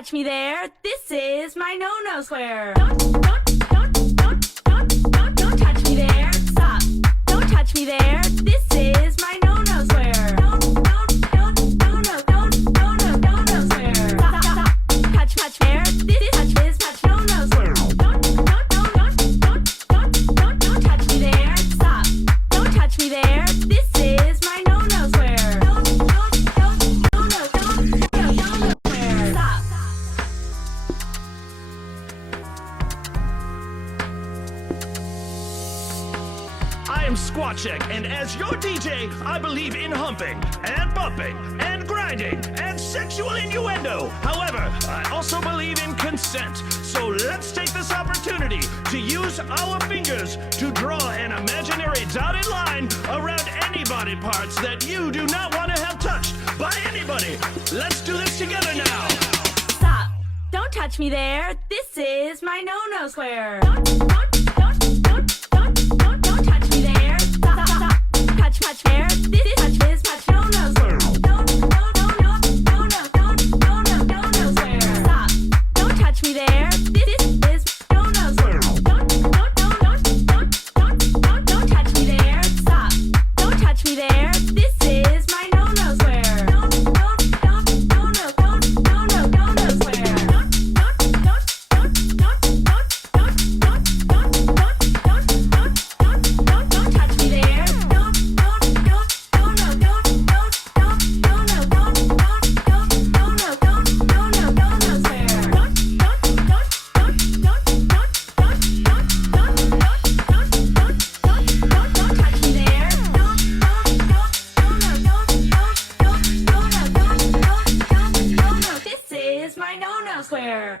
touch me there. This is my no-no square. Don't touch me there. Stop. Don't touch me there. This is my no-no square. Don't square. Stop. Touch there. This touch no-no square. Don't touch me there. Stop. Don't touch me there. This is my no-no square. Don't square. Stop. I am Squatcheck, and as your DJ, I believe in humping, and bumping, and grinding, and sexual innuendo. However, I also believe in consent. So let's take this opportunity to use our fingers to draw an imaginary dotted line around any body parts that you do not want to have touched by anybody. Let's do this together now. Stop. Don't touch me there. This is my no-no square. Don't touch me there. Stop. Touch there. This touch no-no square. No square. Stop. Don't touch me there. This is no-no square. Don't touch me there. Stop. Don't touch me there. This is my no-no square. No square. Square.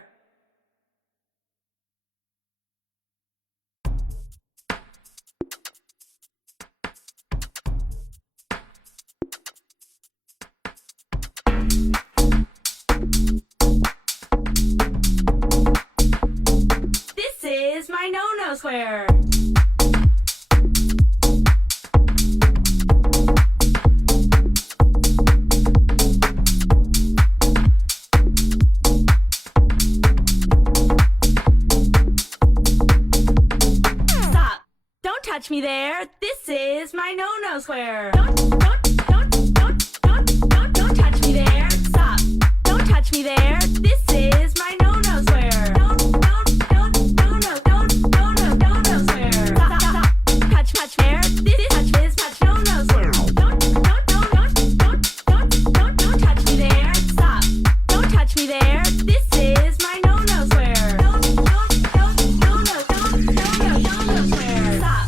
This is my no-no square. Touch me there. This is my no-no square. Don't touch me there. Stop. Don't touch me there. This is my no-no square. Don't square. Stop. Touch there. This touch no-no square. Don't touch me there. Stop. Don't touch me there. This is my no-no square. No square. Stop.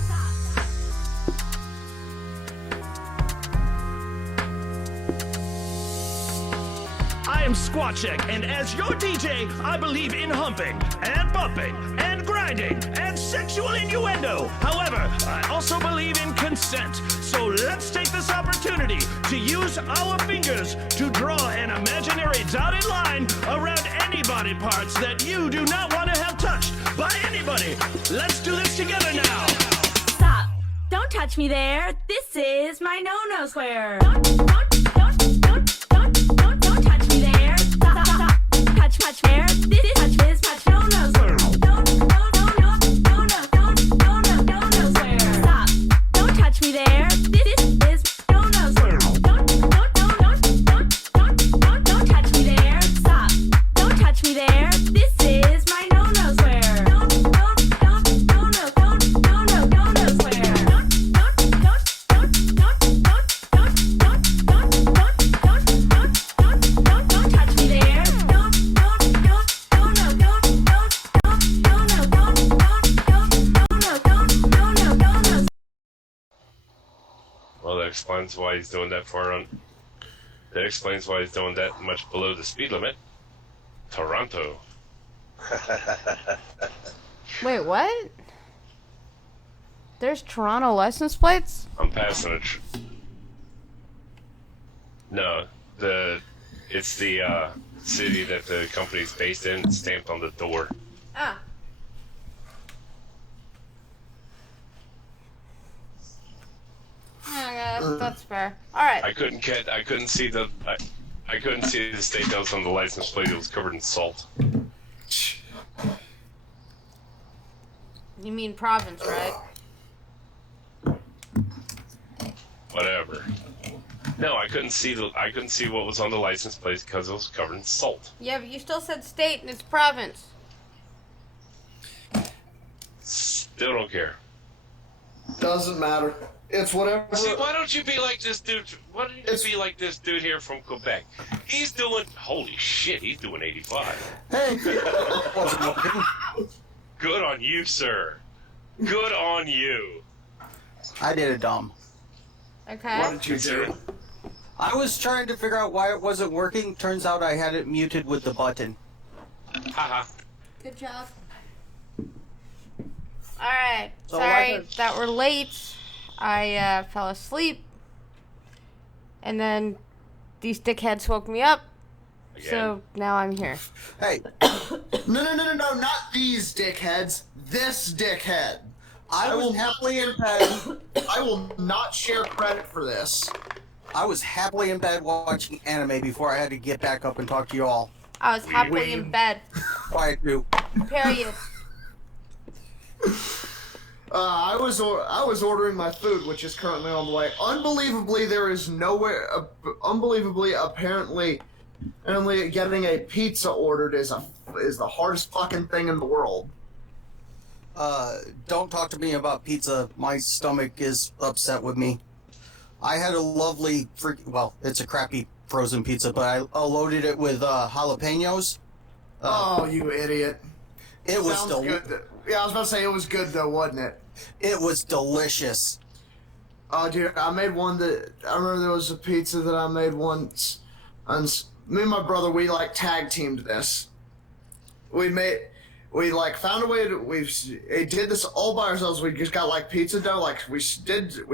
I am Squatcheck, and as your DJ, I believe in humping, and bumping, and grinding, and sexual innuendo. However, I also believe in consent. So let's take this opportunity to use our fingers to draw an imaginary dotted line around any body parts that you do not want to have touched by anybody. Let's do this together now. Stop. Don't touch me there. This is my no-no square. Don't touch me there. Stop. Touch there. This touch no-no square. No square. Stop. Don't touch me there. This is no-no square. Don't touch me there. Stop. Don't touch me there. This is my no-no square. No square. Well, that explains why he's doing that far on. That explains why he's doing that much below the speed limit. Toronto. Wait, what? There's Toronto license plates? I'm passing it. No, it's the city that the company's based in, stamped on the door. Ah. Yeah, that's fair. All right. I couldn't see the I couldn't see the state that was on the license plate. It was covered in salt. You mean province, right? Whatever. No, I couldn't see what was on the license plate because it was covered in salt. Yeah, but you still said state and it's province. Still don't care. Doesn't matter. It's whatever. See, why don't you be like this dude? Why don't you be like this dude here from Quebec? He's doing, holy shit, he's doing 85. Hey, Good on you, sir. Good on you. I did it dumb. Okay. What did you do? I was trying to figure out why it wasn't working. Turns out I had it muted with the button. Haha. Good job. Alright, So sorry like that we're late. I fell asleep. And then these dickheads woke me up. Again. So now I'm here. Hey, No, not these dickheads. This dickhead. I was will happily in bed. I will not share credit for this. I was happily in bed watching anime before I had to get back up and talk to you all. I was happily in bed. Quiet, too. Period. I was ordering my food, which is currently on the way. Unbelievably, there is nowhere. Apparently, getting a pizza ordered is the hardest fucking thing in the world. Don't talk to me about pizza. My stomach is upset with me. I had a lovely, well, it's a crappy frozen pizza, but I loaded it with jalapenos. Oh, you idiot! It was Sounds good. Yeah, I was about to say it was good though, wasn't it? It was delicious. Oh, dude, I made one that I remember there was a pizza that I made once, and me and my brother we like tag teamed this. We like found a way to we did this all by ourselves. We just got like pizza dough, like we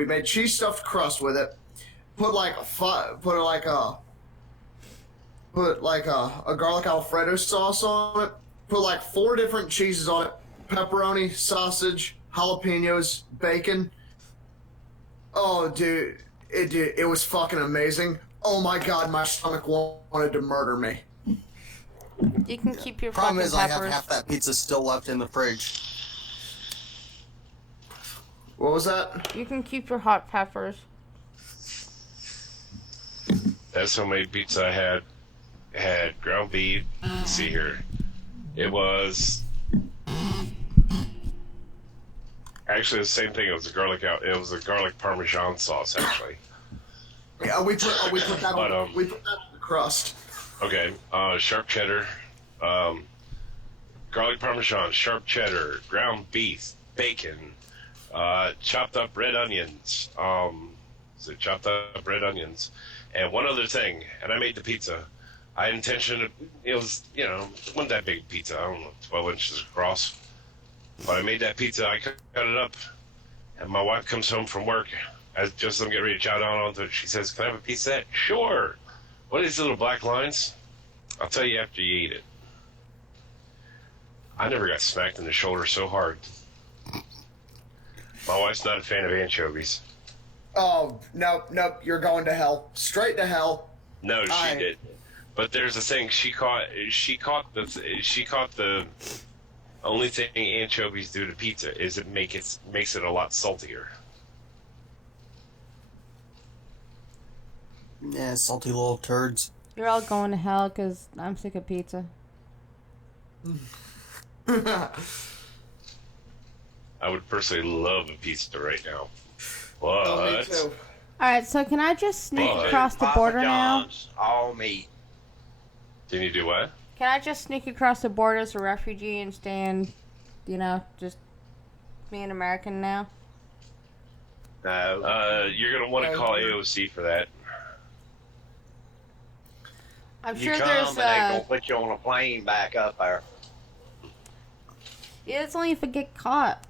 made cheese stuffed crust with it, put like a garlic Alfredo sauce on it, put like 4 different cheeses on it, pepperoni, sausage, jalapenos, bacon. Oh, dude, it was fucking amazing. Oh my god, my stomach wanted to murder me. You can keep your Problem fucking is, I have peppers. half that pizza still left in the fridge. What was that? You can keep your hot peppers. That's homemade pizza I had. It had ground beef. Let's see here. It was actually the same thing. It was a garlic parmesan sauce actually. Yeah, we put that But, on we put that on the crust. Okay, sharp cheddar, garlic parmesan, sharp cheddar, ground beef, bacon, chopped up red onions. Chopped up red onions, and one other thing. And I made the pizza. I intentioned it was it wasn't that big pizza. I don't know, 12 inches across. But I made that pizza. I cut it up, and my wife comes home from work. As just as I'm getting ready to chow down onto it, she says, "Can I have a piece of that?" Sure. What are these little black lines? I'll tell you after you eat it. I never got smacked in the shoulder so hard. My wife's not a fan of anchovies. Oh, nope, you're going to hell. Straight to hell. No, she did. But there's a thing. She caught the only thing anchovies do to pizza is it makes it a lot saltier. Yeah, salty little turds. You're all going to hell because I'm sick of pizza. I would personally love a pizza right now. Oh, me But too. Alright, so can I just sneak What? across the Papa border now? John's, all meat. can you do what? Can I just sneak across the border as a refugee and stay in, just be an American now? No. You're gonna want to call AOC for that. I'm You sure come there's and they're gonna put you on a plane back up there. Yeah, it's only if I get caught.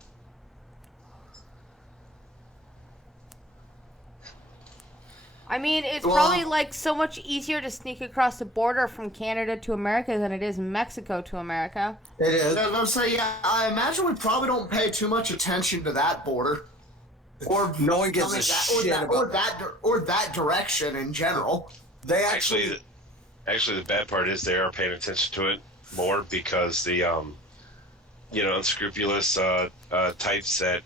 I mean, it's probably like so much easier to sneak across the border from Canada to America than it is Mexico to America. It is. I was gonna say, yeah, I imagine we probably don't pay too much attention to that border. Or No one gives a shit about or that direction in general. They actually Actually, the bad part is they are paying attention to it more because the unscrupulous types that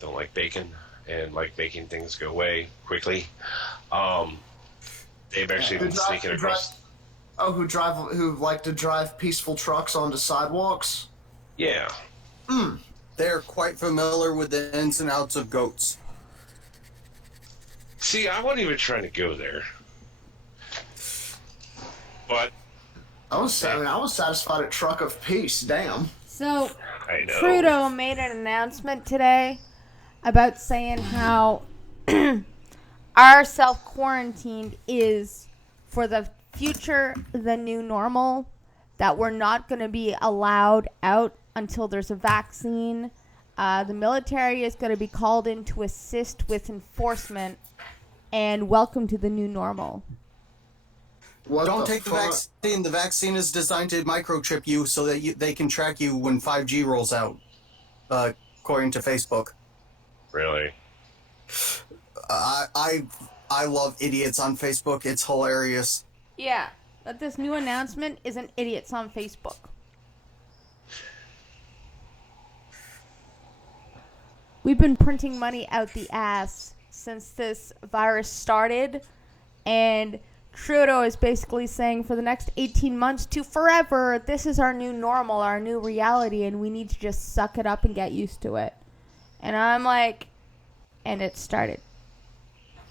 don't like bacon and like making things go away quickly. They've actually been sneaking across. Who like to drive peaceful trucks onto sidewalks? Yeah. They're quite familiar with the ins and outs of goats. See, I wasn't even trying to go there. But I was satisfied at Truck of Peace. Damn. So, I know. Trudeau made an announcement today about saying how our self-quarantined is, for the future, the new normal, that we're not going to be allowed out until there's a vaccine. The military is going to be called in to assist with enforcement, and welcome to the new normal. Don't take the vaccine. The vaccine is designed to microchip you so that they can track you when 5G rolls out, according to Facebook. Really? I love idiots on Facebook. It's hilarious. Yeah, but this new announcement isn't idiots on Facebook. We've been printing money out the ass since this virus started, and Trudeau is basically saying for the next 18 months to forever, this is our new normal, our new reality, and we need to just suck it up and get used to it. And I'm like, and it started.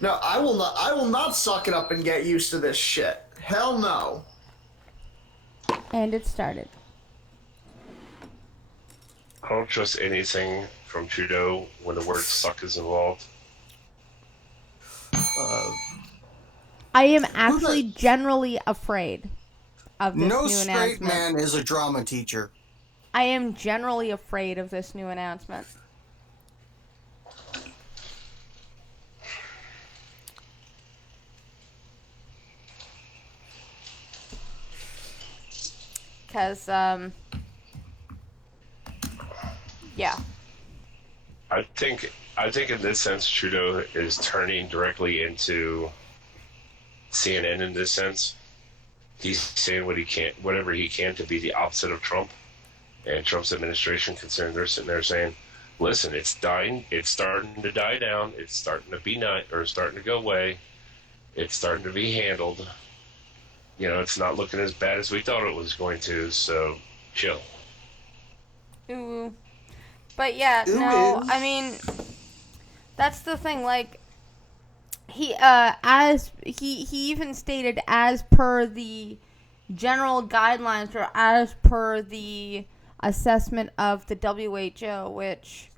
No, I will not suck it up and get used to this shit. Hell no. And it started. I don't trust anything from Trudeau when the word suck is involved. I am actually generally afraid of this No new straight announcement. man is a drama teacher. I am generally afraid of this new announcement. Because, yeah. I think in this sense Trudeau is turning directly into CNN in this sense. He's saying whatever he can to be the opposite of Trump and Trump's administration, considering they're sitting there saying, listen, it's dying, it's starting to die down, it's starting to be starting to go away, it's starting to be handled. It's not looking as bad as we thought it was going to, so chill. Ooh. But yeah, no, I mean, that's the thing, like, he even stated, as per the general guidelines, or as per the assessment of the WHO, which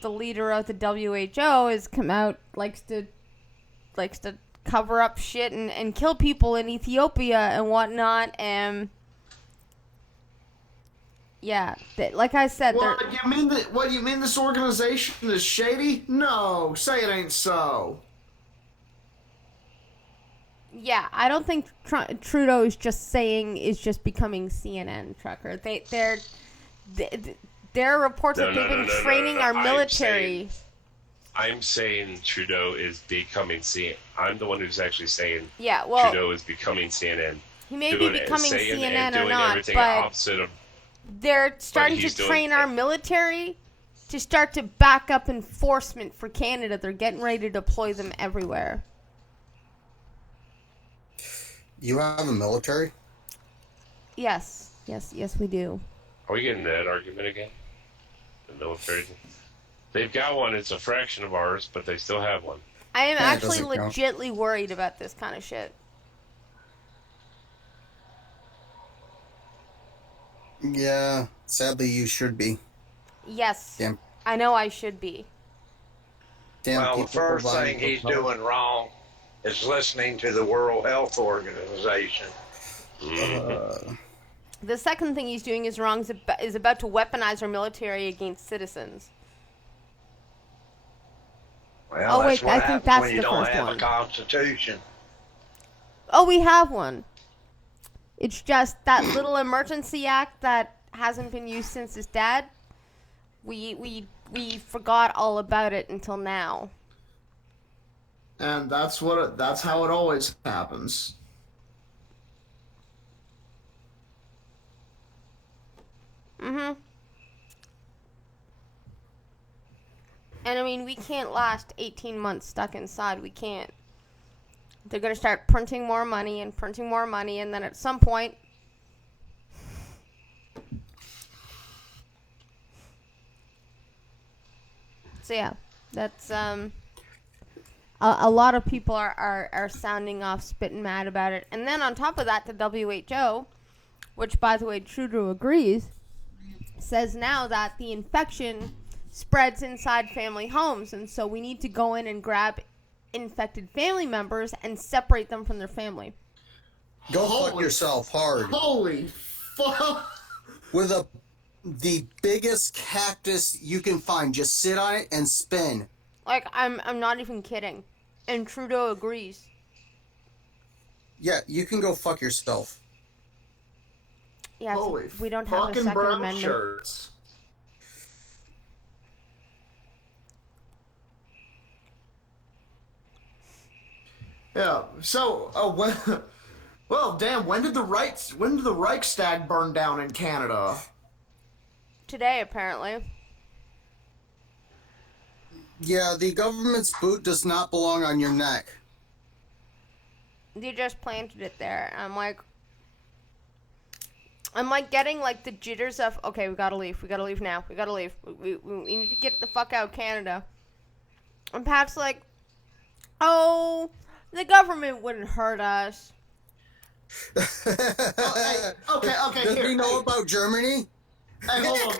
the leader of the WHO has come out, likes to cover up shit and kill people in Ethiopia and whatnot, and yeah, like I said, What you mean this organization is shady? No, say it ain't so. yeah, I don't think Trudeau is just becoming CNN, trucker. Their reports that they've been training our military. I'm saying Trudeau is becoming CNN. I'm the one who's actually saying Trudeau is becoming CNN. He may be becoming CNN or not, but opposite of, they're starting to train our military to start to back up enforcement for Canada. They're getting ready to deploy them everywhere. You have a military? Yes, we do. Are we getting that argument again? The military? They've got one. It's a fraction of ours, but they still have one. I am actually legitly worried about this kind of shit. Yeah, sadly you should be. Yes, Damn. I know I should be. Well, the first thing he's doing wrong is listening to the World Health Organization. The second thing he's doing is wrong, is about to weaponize our military against citizens. Well, Oh, wait, I think that's when you the don't first have one. a constitution. Oh, we have one. It's just that little emergency act that hasn't been used since his dad. We forgot all about it until now. And that's how it always happens. Mm-hmm. And I mean, we can't last 18 months stuck inside. We can't. They're going to start printing more money, and then at some point, so yeah, that's, a lot of people are sounding off, spitting mad about it. And then on top of that, the WHO, which, by the way, Trudeau agrees, says now that the infection spreads inside family homes, and so we need to go in and grab infected family members and separate them from their family. Go fuck yourself hard. Holy fuck! With the biggest cactus you can find, just sit on it and spin. Like, I'm not even kidding. And Trudeau agrees. Yeah, you can go fuck yourself. Yeah, Holy we don't have a Second Amendment. Shirts. Yeah. So, well, damn. When did the Reichstag burn down in Canada? Today, apparently. Yeah, the government's boot does not belong on your neck. They just planted it there. And I'm like getting like the jitters of, okay, we gotta leave now. We gotta leave. We need to get the fuck out of Canada. And Pat's like, oh, the government wouldn't hurt us. Okay. Does Here, he know about Germany? Hey, hold on.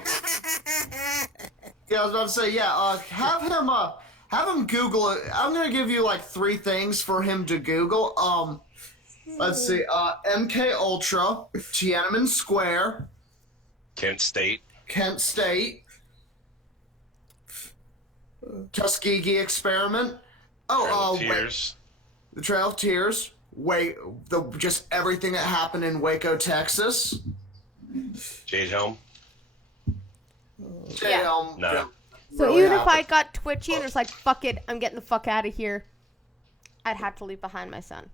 Yeah, I was about to say, yeah. Have him Google it. I'm gonna give you like 3 things for him to Google. Let's see. MK Ultra, Tiananmen Square, Kent State, Tuskegee experiment. Tears. The Trail of Tears. Just everything that happened in Waco, Texas. Jade Helm. Yeah. No. So really even if happened. I got twitchy and was like, fuck it, I'm getting the fuck out of here, I'd have to leave behind my son.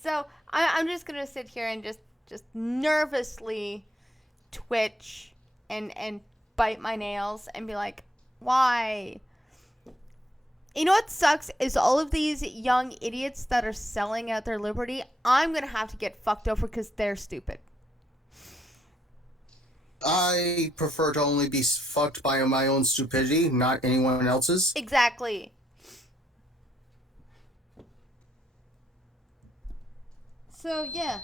So I'm just gonna sit here and just nervously twitch and bite my nails and be like, why? You know what sucks is all of these young idiots that are selling out their liberty, I'm gonna have to get fucked over because they're stupid. I prefer to only be fucked by my own stupidity, not anyone else's. Exactly. So, yeah.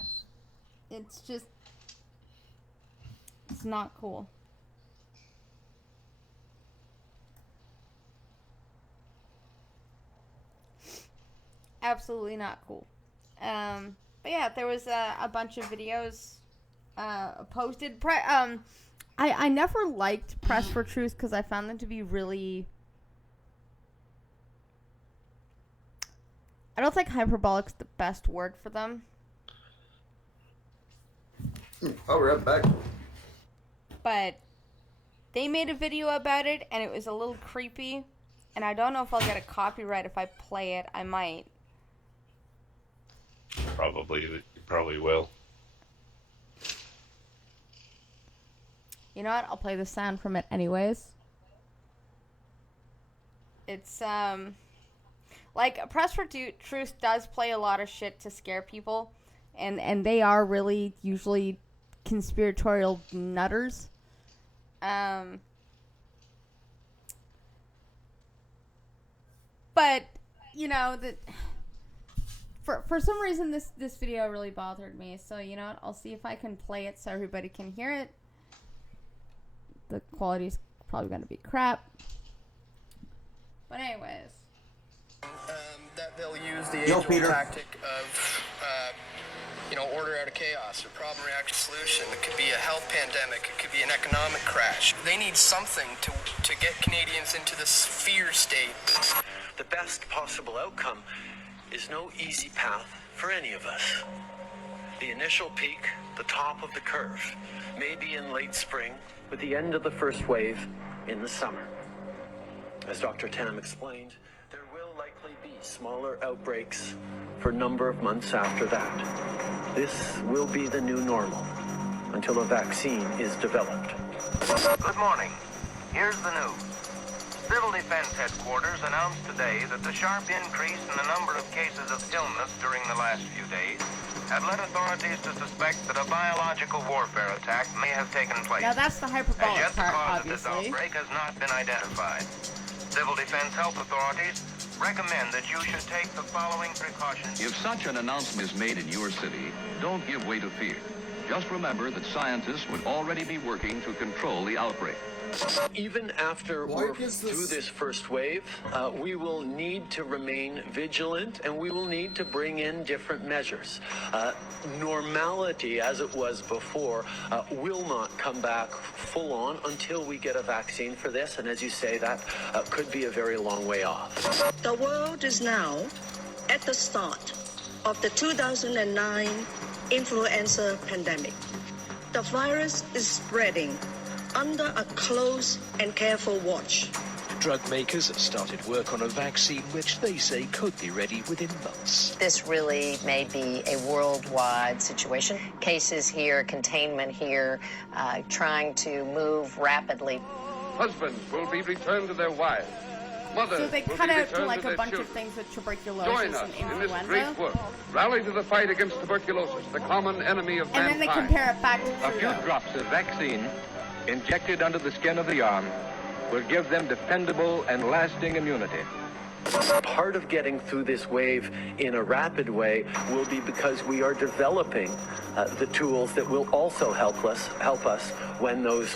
It's not cool. Absolutely not cool. But yeah, there was a bunch of videos posted. I never liked Press for Truth because I found them to be really... I don't think hyperbolic's the best word for them. Oh, we're right back. But they made a video about it, and it was a little creepy. And I don't know if I'll get a copyright if I play it. I might. Probably will. You know what? I'll play the sound from it anyways. It's, like, Press for Truth does play a lot of shit to scare people. And they are really usually conspiratorial nutters. But, you know, for some reason this video really bothered me. So, you know what? I'll see if I can play it so everybody can hear it. The quality's probably going to be crap. But anyways. That they'll use the age-old tactic of, order out of chaos or problem reaction solution. It could be a health pandemic. It could be an economic crash. They need something to get Canadians into this fear state. The best possible outcome is no easy path for any of us. The initial peak, the top of the curve, may be in late spring, with the end of the first wave in the summer. As Dr. Tam explained, there will likely be smaller outbreaks for a number of months after that. This will be the new normal. until a vaccine is developed. Good morning. Here's the news. Civil Defense Headquarters announced today that the sharp increase in the number of cases of illness during the last few days have led authorities to suspect that a biological warfare attack may have taken place. Now that's the As hyperbolic yet, the part, cause of this obviously. outbreak has not been identified. Civil Defense health authorities recommend that you should take the following precautions. If such an announcement is made in your city, don't give way to fear. Just remember that scientists would already be working to control the outbreak. Even after we're through this first wave, we will need to remain vigilant, and we will need to bring in different measures. Normality, as it was before, will not come back full on until we get a vaccine for this, and as you say, that could be a very long way off. The world is now at the start of the 2009 influenza pandemic. The virus is spreading under a close and careful watch. Drug makers have started work on a vaccine which they say could be ready within months. This really may be a worldwide situation. Cases here, containment here, trying to move rapidly. Husbands will be returned to their wives. Mothers So they will cut be out returned to like to a their bunch children. of things with Join tuberculosis us and in this great influenza. work. Rally to the fight against tuberculosis, the common enemy of And then they mankind. compare it back to A few Trudeau. drops of vaccine injected under the skin of the arm will give them dependable and lasting immunity. Part of getting through this wave in a rapid way will be because we are developing the tools that will also help us when those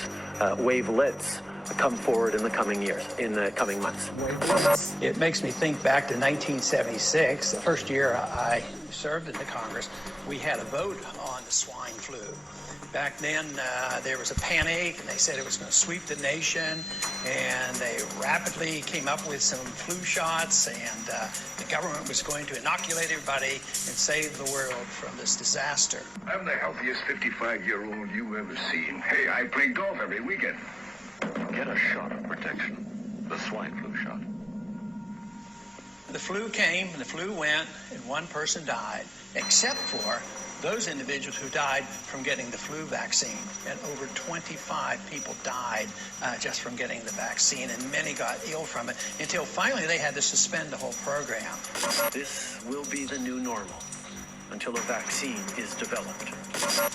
wavelets come forward in the coming years, in the coming months. It makes me think back to 1976, the first year I served in the Congress. We had a vote on the swine flu. Back then, there was a panic, and they said it was going to sweep the nation, and they rapidly came up with some flu shots, and the government was going to inoculate everybody and save the world from this disaster. I'm the healthiest 55-year-old you've ever seen. Hey, I play golf every weekend. Get a shot of protection. The swine flu shot. The flu came, and the flu went, and one person died, except for those individuals who died from getting the flu vaccine. And over 25 people died just from getting the vaccine, and many got ill from it, until finally they had to suspend the whole program. This will be the new normal until a vaccine is developed.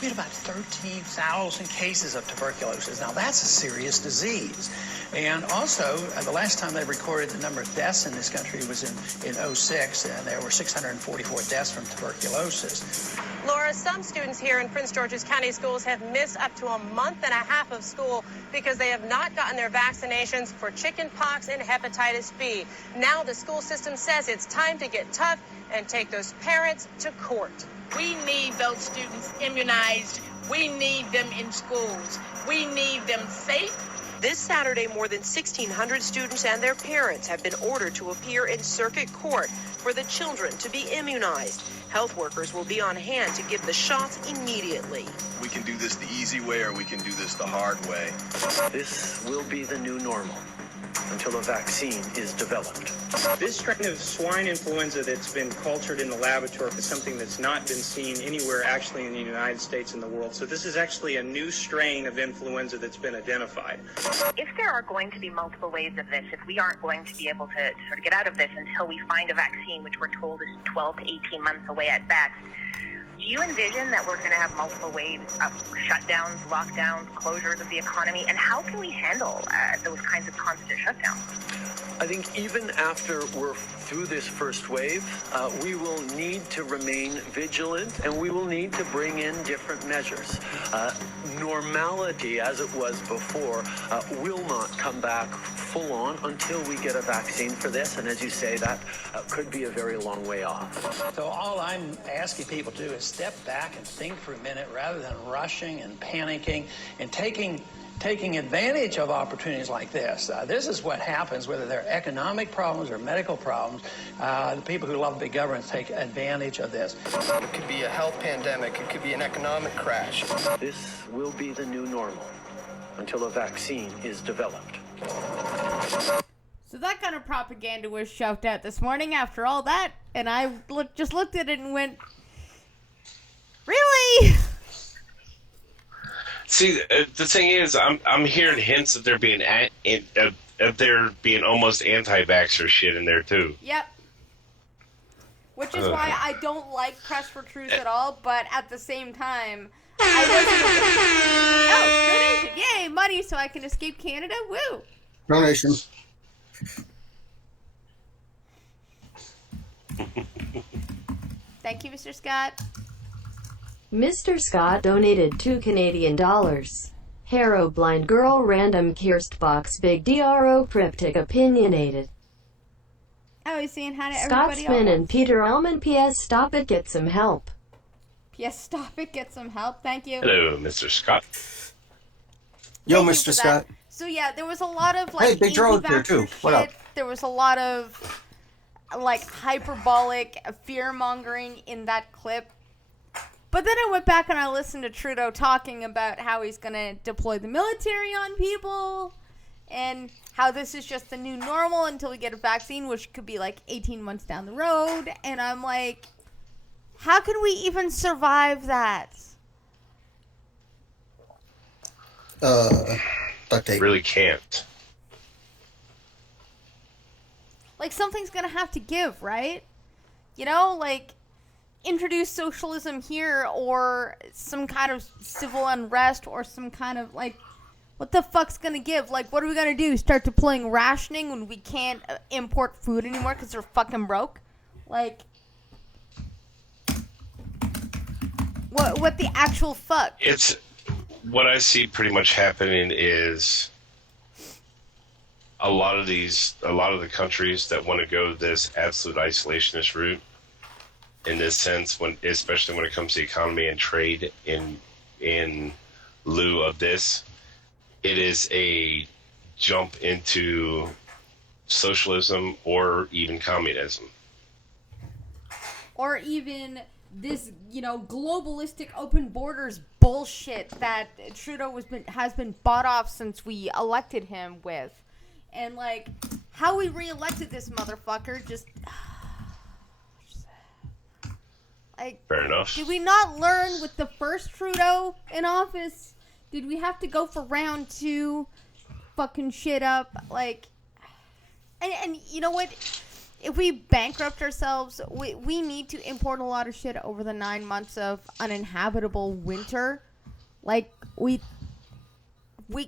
We had about 13,000 cases of tuberculosis. Now, that's a serious disease. And also, the last time they recorded the number of deaths in this country was in 06, and there were 644 deaths from tuberculosis. Laura, some students here in Prince George's County schools have missed up to a month and a half of school because they have not gotten their vaccinations for chicken pox and hepatitis B. Now the school system says it's time to get tough and take those parents to court. We need those students immunized. We need them in schools. We need them safe. This Saturday, more than 1,600 students and their parents have been ordered to appear in circuit court for the children to be immunized. Health workers will be on hand to give the shots immediately. We can do this the easy way or we can do this the hard way. This will be the new normal until a vaccine is developed. This strain of swine influenza that's been cultured in the laboratory is something that's not been seen anywhere actually in the United States and the world. So this is actually a new strain of influenza that's been identified. If there are going to be multiple waves of this, if we aren't going to be able to sort of get out of this until we find a vaccine, which we're told is 12 to 18 months away at best, do you envision that we're going to have multiple waves of shutdowns, lockdowns, closures of the economy? And how can we handle those kinds of constant shutdowns? I think even after we're through this first wave, we will need to remain vigilant, and we will need to bring in different measures. Normality, as it was before, will not come back full on until we get a vaccine for this, and as you say, that could be a very long way off. So all I'm asking people to do is step back and think for a minute rather than rushing and panicking and taking advantage of opportunities like this. This is what happens, whether they're economic problems or medical problems. The people who love big government take advantage of this. It could be a health pandemic. It could be an economic crash. This will be the new normal until a vaccine is developed. So that kind of propaganda was shoved out this morning after all that, and I just looked at it and went, really? See, the thing is, I'm hearing hints that they're being almost anti-vaxxer shit in there too. Yep. Which is why I don't like Press for Truth at all, but at the same time, oh, donation! Yay, money so I can escape Canada. Woo! Donation. Thank you, Mr. Scott. Mr. Scott donated $2 Canadian. Harrow blind girl random Kirstbox big DRO cryptic opinionated. Oh, he's saying hi to everybody Scotsman else. and Peter Alman. P.S. Stop it, get some help. P.S. Stop it, get some help. Thank you. Hello, Mr. Scott. Yo, Thank you Mr. for Scott. that. So yeah, there was a lot of like Hey, Big Joe's here too. What up? There was a lot of like hyperbolic fear mongering in that clip. But then I went back and I listened to Trudeau talking about how he's going to deploy the military on people and how this is just the new normal until we get a vaccine, which could be like 18 months down the road. And I'm like, how can we even survive that? Duct tape. Really can't. Like, something's going to have to give, right? You know, like, introduce socialism here or some kind of civil unrest or some kind of, like, what the fuck's going to give? Like, what are we going to do? Start deploying rationing when we can't import food anymore because they're fucking broke? Like, what the actual fuck? It's what I see pretty much happening is a lot of the countries that want to go this absolute isolationist route in this sense, especially when it comes to economy and trade in lieu of this, it is a jump into socialism or even communism. Or even this, globalistic open borders bullshit that Trudeau has been bought off since we elected him with. And, like, how we re-elected this motherfucker just... like, fair enough. Did we not learn with the first Trudeau in office? Did we have to go for round 2? Fucking shit up. Like... And you know what? If we bankrupt ourselves, we need to import a lot of shit over the 9 months of uninhabitable winter. Like, we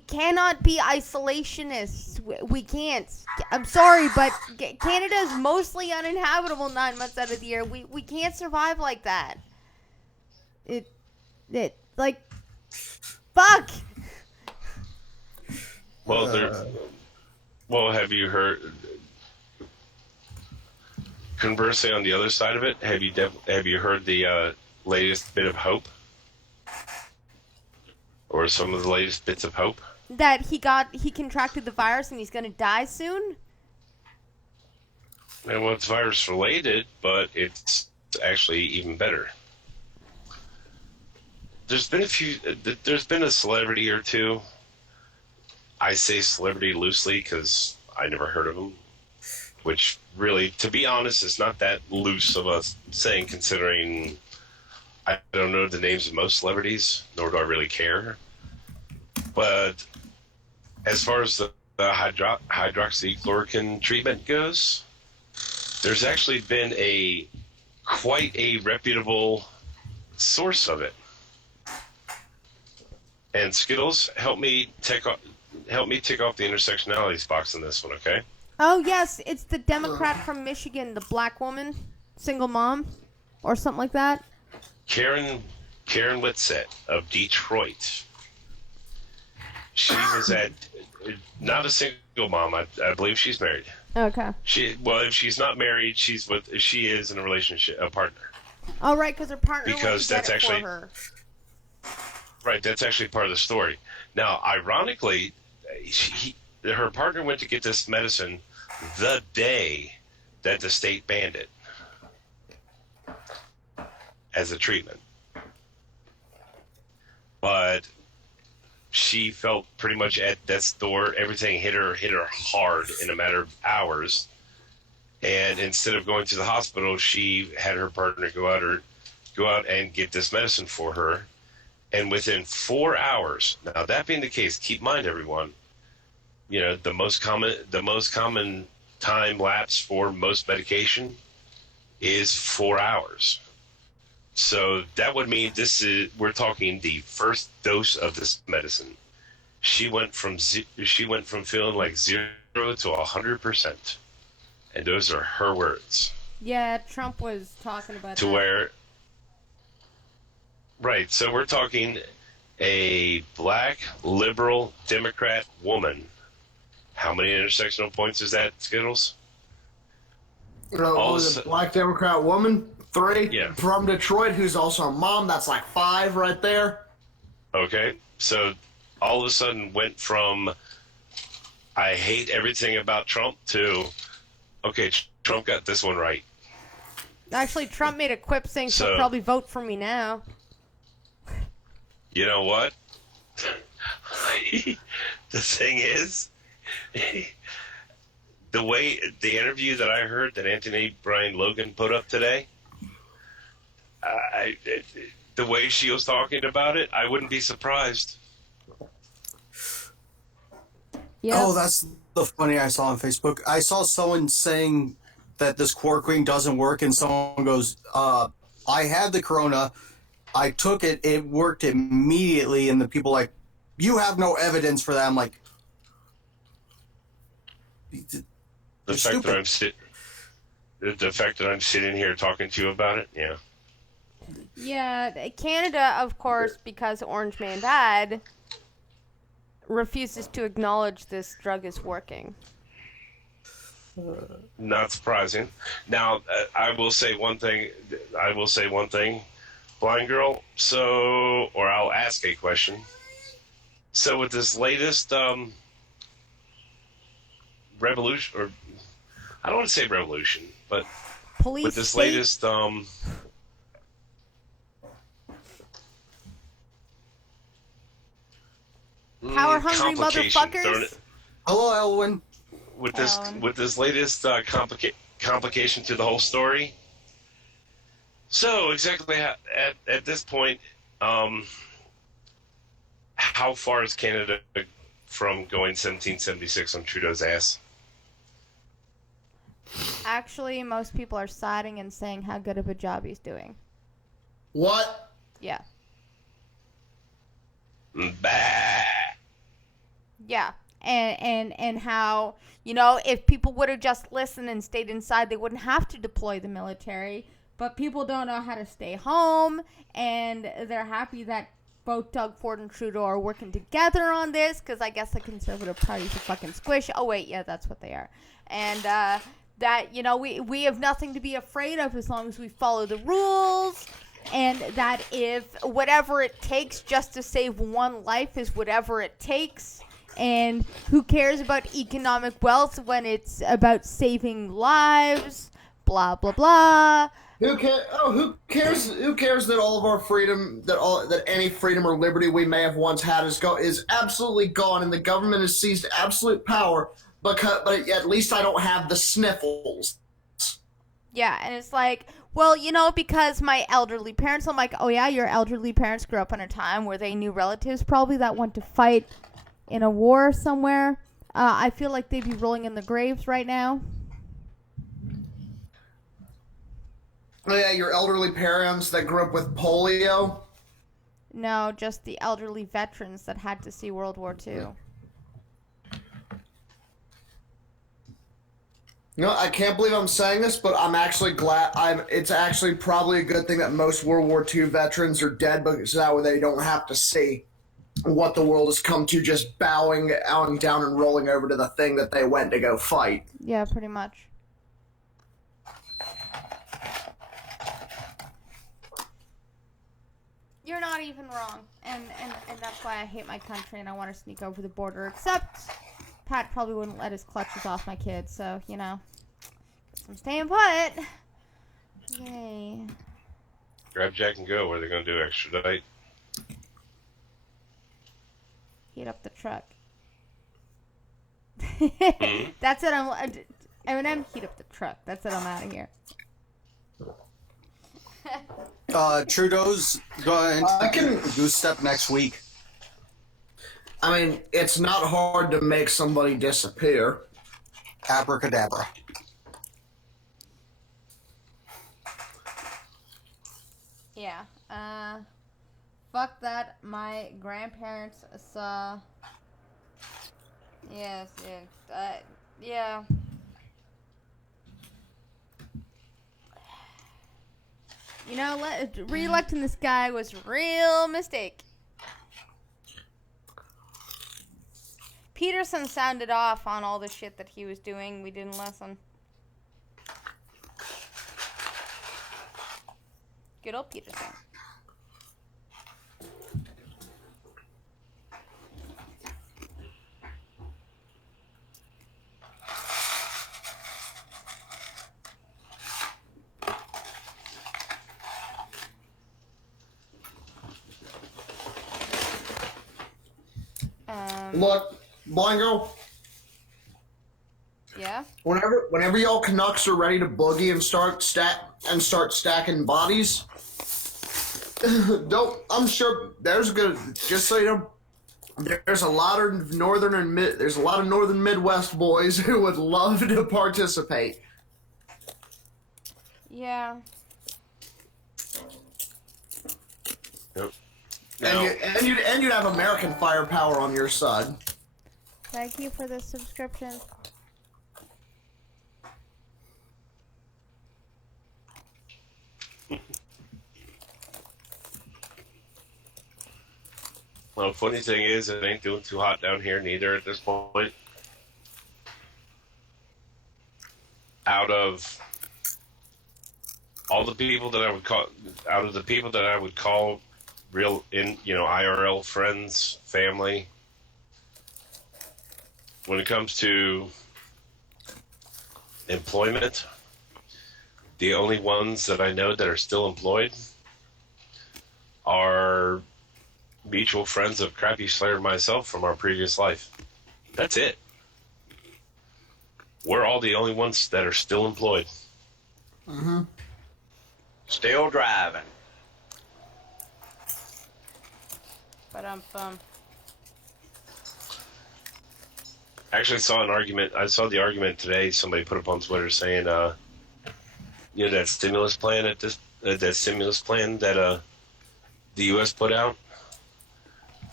cannot be isolationists. We can't. I'm sorry, but Canada is mostly uninhabitable 9 months out of the year. We can't survive like that. Like, fuck. Well, have you heard? Conversely, on the other side of it, have you heard the latest bit of hope? Or some of the latest bits of hope? That he contracted the virus and he's going to die soon? Well, it's virus related, but it's actually even better. There's been a celebrity or two. I say celebrity loosely because I never heard of them. Which really, to be honest, is not that loose of a saying considering I don't know the names of most celebrities, nor do I really care. But as far as the hydroxychloroquine treatment goes, there's actually been quite a reputable source of it. And Skittles, help me tick off the intersectionalities box in this one, okay? Oh yes, it's the Democrat from Michigan, the black woman, single mom, or something like that. Karen Whitsett of Detroit. She was not a single mom. I believe she's married. Okay. If she's not married, she is in a relationship, a partner. Oh right, because her partner because went to that's get actually it for her. Right. That's actually part of the story. Now, ironically, her partner went to get this medicine the day that the state banned it as a treatment. But she felt pretty much at death's door. Everything hit her hard in a matter of hours. And instead of going to the hospital, she had her partner go out and get this medicine for her. And within 4 hours, now that being the case, keep in mind, everyone, the most common time lapse for most medication is 4 hours. So that would mean we're talking the first dose of this medicine. She went from feeling like 0 to 100%, and those are her words. Yeah, Trump was talking about to that. where, right? So we're talking a black liberal Democrat woman. How many intersectional points is that, Skittles? Was a black Democrat woman? 3. Yeah. From Detroit, who's also a mom. That's like 5 right there. Okay, so all of a sudden went from I hate everything about Trump to okay, Trump got this one right. Actually, Trump made a quip saying So- she'll probably vote for me now. You know what? The thing is, the interview that I heard that Anthony Brian Logan put up today, the way she was talking about it, I wouldn't be surprised. Yeah. Oh, that's the funny I saw on Facebook. I saw someone saying that this chloroquine doesn't work, and someone goes, I had the corona, I took it, it worked immediately, and the people like, you have no evidence for that. I'm like, The fact that I'm sitting here talking to you about it, yeah. Yeah, Canada, of course, because Orange Man died, refuses to acknowledge this drug is working. Not surprising. Now, I will say one thing. Blind girl, or I'll ask a question. So with this latest revolution, or I don't want to say revolution, but Police with this state- latest Power hungry complication motherfuckers. Hello, Elwin. With this latest complication to the whole story. So exactly at this point, how far is Canada from going 1776 on Trudeau's ass? Actually, most people are siding and saying how good of a job he's doing. What? Yeah. Bah. Yeah. And how, if people would have just listened and stayed inside, they wouldn't have to deploy the military. But people don't know how to stay home, and they're happy that both Doug Ford and Trudeau are working together on this, because I guess the Conservative Party's a fucking squish. Oh, wait, yeah, that's what they are. And that, we have nothing to be afraid of as long as we follow the rules, and that if whatever it takes just to save one life is whatever it takes, and who cares about economic wealth when it's about saving lives, blah, blah, blah. Who cares? Who cares that all of our freedom, that any freedom or liberty we may have once had is absolutely gone, and the government has seized absolute power. But at least I don't have the sniffles. Yeah, and it's like, well, because my elderly parents, I'm like, oh yeah, your elderly parents grew up in a time where they knew relatives probably that went to fight in a war somewhere. I feel like they'd be rolling in the graves right now. Oh yeah, your elderly parents that grew up with polio? No, just the elderly veterans that had to see World War II. I can't believe I'm saying this, but I'm actually glad. It's actually probably a good thing that most World War II veterans are dead, because that way they don't have to see what the world has come to, just bowing down and rolling over to the thing that they went to go fight. Yeah, pretty much. You're not even wrong, and that's why I hate my country and I want to sneak over the border, except Pat probably wouldn't let his clutches off my kids, so, I'm staying put. Yay. Grab Jack and go. What are they going to do? Extradite? Heat up the truck. Mm-hmm. That's it, Eminem, heat up the truck. That's it, I'm out of here. Trudeau's going to goose step next week. I mean, it's not hard to make somebody disappear. Abracadabra. Yeah. Fuck that. My grandparents saw. Yes. Yeah. You know, re-electing this guy was a real mistake. Peterson sounded off on all the shit that he was doing. We didn't listen. Good old Peterson. Look, blind girl. Yeah. Whenever y'all Canucks are ready to boogie and start stacking bodies, I'm sure there's just so you know, there's a lot of northern Midwest boys who would love to participate. Yeah. Yep. And you'd have American firepower on your side. Thank you for the subscription. Well, funny thing is, it ain't doing too hot down here neither at this point. Out of all the people that I would call real IRL friends, family, when it comes to employment, the only ones that I know that are still employed are mutual friends of Crappy Slayer and myself from our previous life. That's it. We're all the only ones that are still employed. Mm-hmm. Still driving. Actually, I saw the argument today. Somebody put up on Twitter saying, that stimulus plan that the U.S. put out.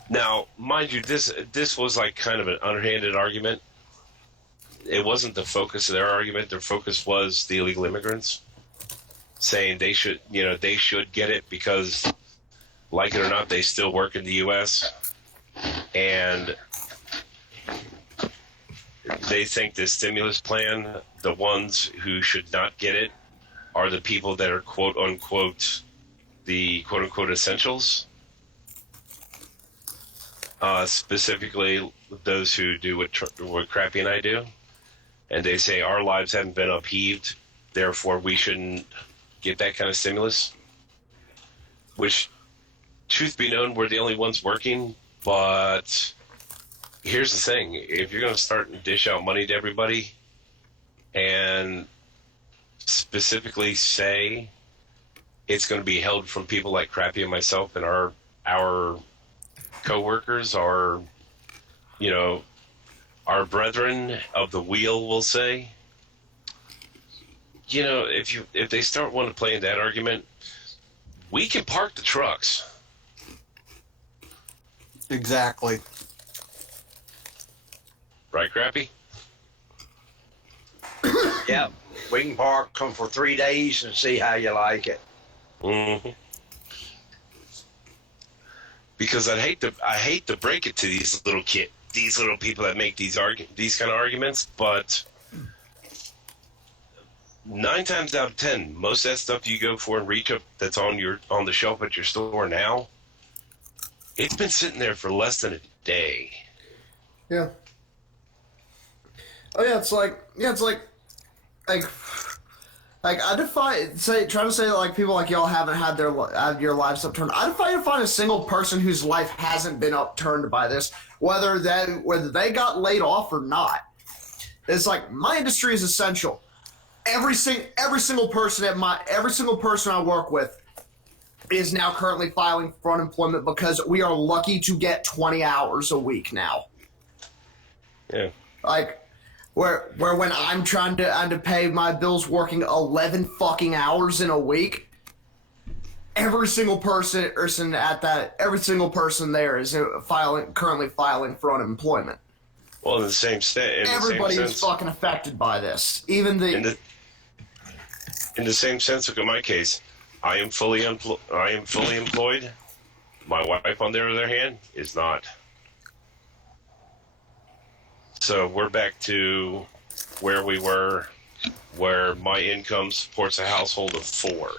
Now, mind you, this was like kind of an underhanded argument. It wasn't the focus of their argument. Their focus was the illegal immigrants, saying they should get it because, like it or not, they still work in the U.S. and they think the stimulus plan, the ones who should not get it, are the people that are quote unquote the quote unquote essentials. Specifically, those who do what Crappy and I do, and they say our lives haven't been upheaved, therefore we shouldn't get that kind of stimulus. Which, truth be known, we're the only ones working. But here's the thing: if you're going to start and dish out money to everybody, and specifically say it's going to be held from people like Crappy and myself and our co-workers, our brethren of the wheel, will say, if they start wanting to play in that argument, we can park the trucks. Exactly. Right, Crappy? Yep. We can park them for 3 days and see how you like it. Mm-hmm. Because I hate to break it to these little people that make these kind of arguments, but 9 times out of 10, most of that stuff you go for and reach up that's on the shelf at your store now, it's been sitting there for less than a day. Yeah. Oh yeah, it's like I defy trying to say that like people like y'all haven't had your lives upturned. I defy to find a single person whose life hasn't been upturned by this, whether they got laid off or not. It's like my industry is essential. Every single person I work with is now currently filing for unemployment because we are lucky to get 20 hours a week now. Yeah. Like, where when I'm trying to pay my bills working 11 fucking hours in a week, every single person there is currently filing for unemployment. Well, in the same Everybody sense, is fucking affected by this. Even the in the same sense, look at my case. I am fully employed. My wife, on the other hand, is not. So we're back to where we were, where my income supports a household of 4.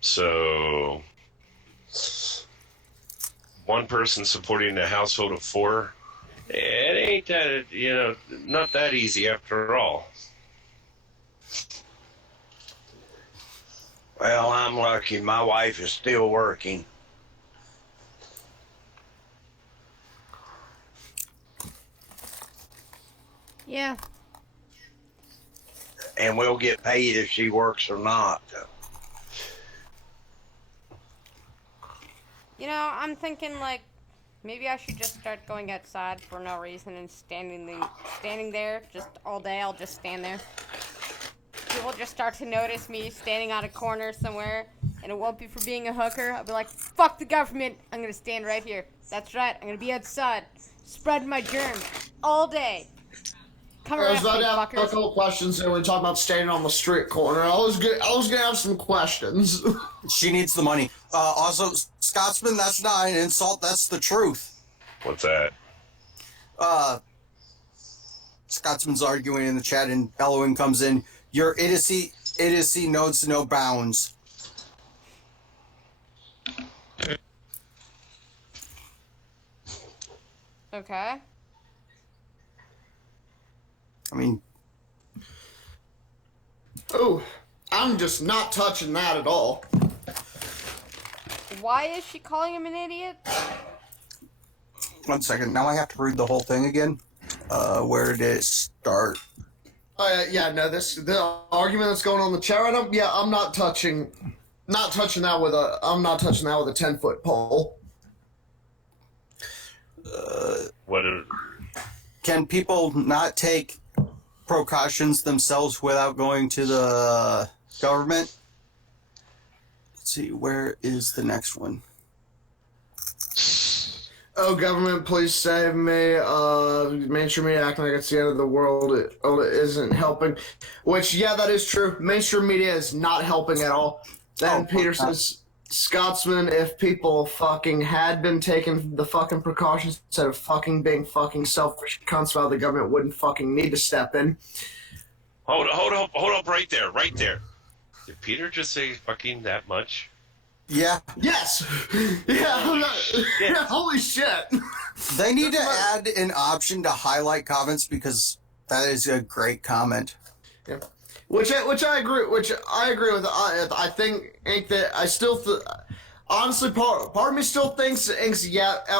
So one person supporting a household of 4, it ain't that, not that easy after all. Well, I'm lucky. My wife is still working. Yeah. And we'll get paid if she works or not. I'm thinking like maybe I should just start going outside for no reason and standing there just all day. I'll just stand there. People just start to notice me standing on a corner somewhere, and it won't be for being a hooker. I'll be like, fuck the government. I'm gonna stand right here. That's right. I'm gonna be outside, spreading my germs all day. Come I was around, about to have a couple questions there when we talk about standing on the street corner. I was gonna have some questions. She needs the money. Also, Scotsman, that's not an insult. That's the truth. What's that? Scotsman's arguing in the chat, and Bellowing comes in. Your idiocy knows no bounds. Okay. I mean... Oh, I'm just not touching that at all. Why is she calling him an idiot? 1 second. Now I have to read the whole thing again. Where did it start? The argument that's going on in the chat right now. Yeah, I'm not touching that with a 10-foot pole. Can people not take precautions themselves without going to the government? Let's see, where is the next one? Oh, government, please save me. Mainstream media acting like it's the end of the world. It isn't helping. Which, yeah, that is true. Mainstream media is not helping at all. Then Peter says, Scotsman, if people fucking had been taking the fucking precautions instead of fucking being fucking selfish cunts, while the government wouldn't fucking need to step in. Hold up right there. Did Peter just say fucking that much? Yeah. Yes. Yeah. Holy shit. They need to add an option to highlight comments because that is a great comment. Yeah. Which I agree with. I think that I still honestly part of me still thinks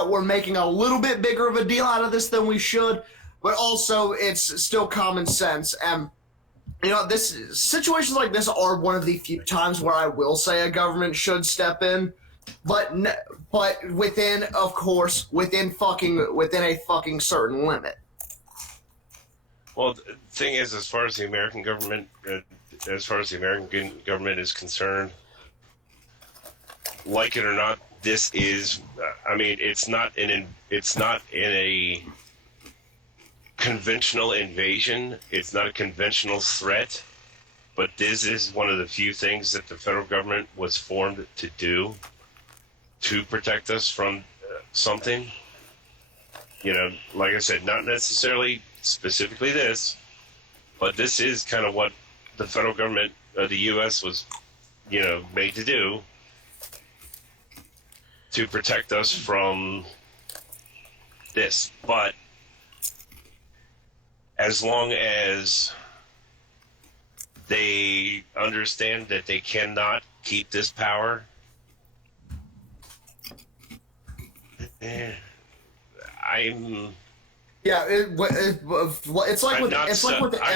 we're making a little bit bigger of a deal out of this than we should, but also it's still common sense. And situations like this are one of the few times where I will say a government should step in, but within a fucking certain limit. Well, the thing is, as far as the American government is concerned, like it or not, this is. It's not in a conventional invasion. It's not a conventional threat, but this is one of the few things that the federal government was formed to do to protect us from something. Like I said, not necessarily specifically this, but this is kind of what the federal government of the U.S. was, made to do to protect us from this. But as long as they understand that they cannot keep this power, I'm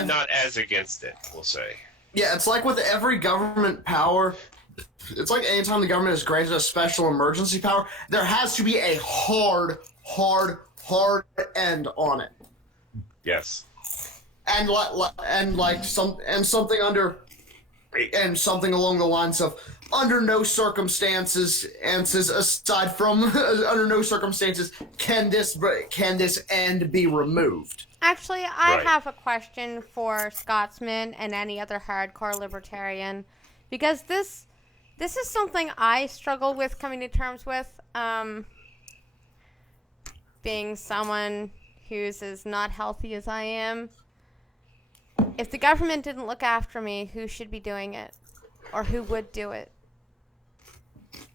not as against it, we'll say. Yeah, it's like with every government power, it's like anytime the government is granted a special emergency power, there has to be a hard end on it. Yes. And something along the lines of under no circumstances aside from under no circumstances can this end be removed. Actually, I have a question for Scotsman and any other hardcore libertarian, because this is something I struggle with coming to terms with, being someone who's as not healthy as I am. If the government didn't look after me, who should be doing it? Or who would do it?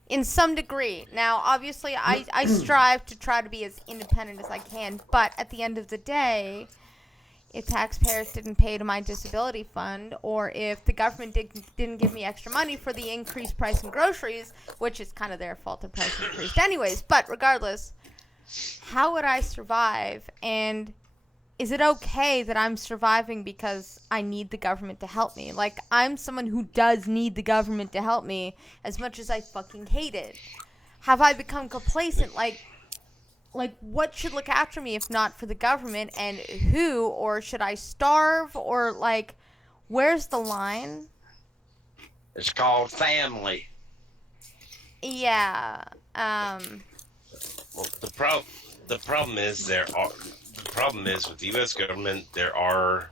In some degree. Now, obviously, I strive to try to be as independent as I can, but at the end of the day, if taxpayers didn't pay to my disability fund, or if the government didn't give me extra money for the increased price in groceries, which is kind of their fault the price increased anyways, but regardless, how would I survive? And is it okay that I'm surviving because I need the government to help me? Like, I'm someone who does need the government to help me as much as I fucking hate it. Have I become complacent? Like, what should look after me if not for the government, and who? Or should I starve? Or, like, where's the line? It's called family. Yeah. Well, the problem is with the U.S. government, there are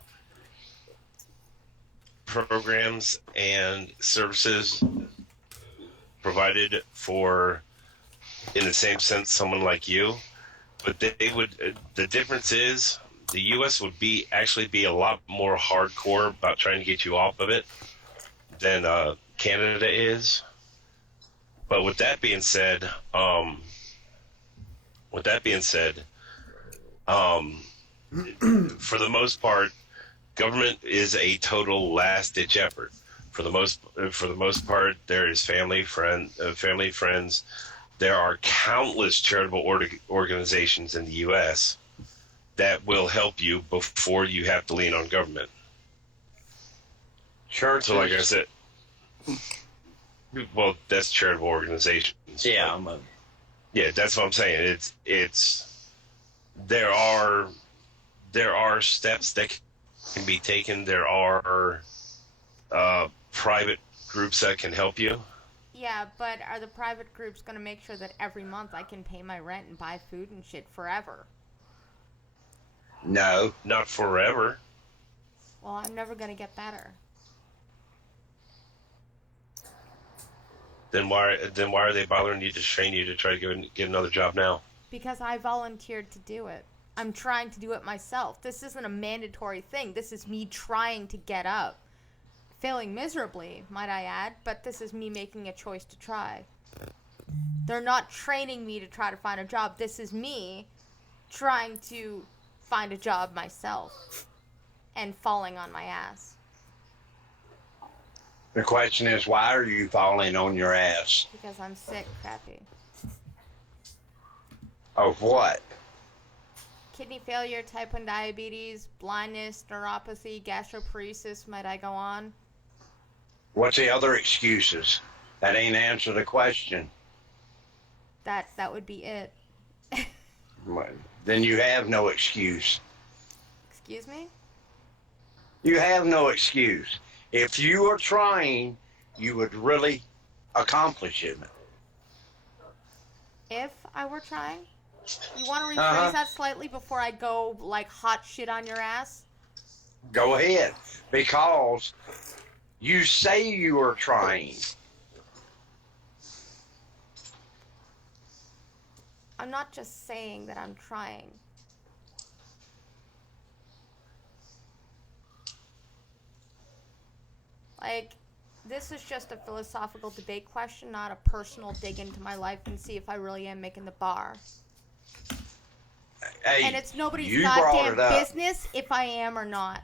programs and services provided for, in the same sense, someone like you. But the difference is the U.S. would actually be a lot more hardcore about trying to get you off of it than Canada is. But with that being said, for the most part, government is a total last-ditch effort. For the most part, there is family, friends. There are countless charitable organizations in the U.S. that will help you before you have to lean on government. Churches. So, like I said, well, that's charitable organizations. Yeah, yeah, that's what I'm saying. There are steps that can be taken. There are private groups that can help you. Yeah, but are the private groups going to make sure that every month I can pay my rent and buy food and shit forever? No. Not forever. Well, I'm never going to get better. Then why are they bothering you to train you to try to get another job now? Because I volunteered to do it. I'm trying to do it myself. This isn't a mandatory thing. This is me trying to get up. Failing miserably, might I add, but this is me making a choice to try. They're not training me to try to find a job. This is me trying to find a job myself and falling on my ass. The question is, why are you falling on your ass? Because I'm sick, Crappy. Of what? Kidney failure, type 1 diabetes, blindness, neuropathy, gastroparesis, might I go on? What's the other excuses? That ain't answer the question. That would be it. Then you have no excuse. Excuse me? You have no excuse. If you are trying, you would really accomplish it. If I were trying? You want to rephrase that slightly before I go, like, hot shit on your ass? Go ahead. Because you say you are trying. I'm not just saying that I'm trying. Like, this is just a philosophical debate question, not a personal dig into my life and see if I really am making the bar. Hey, and it's nobody's you goddamn business if I am or not.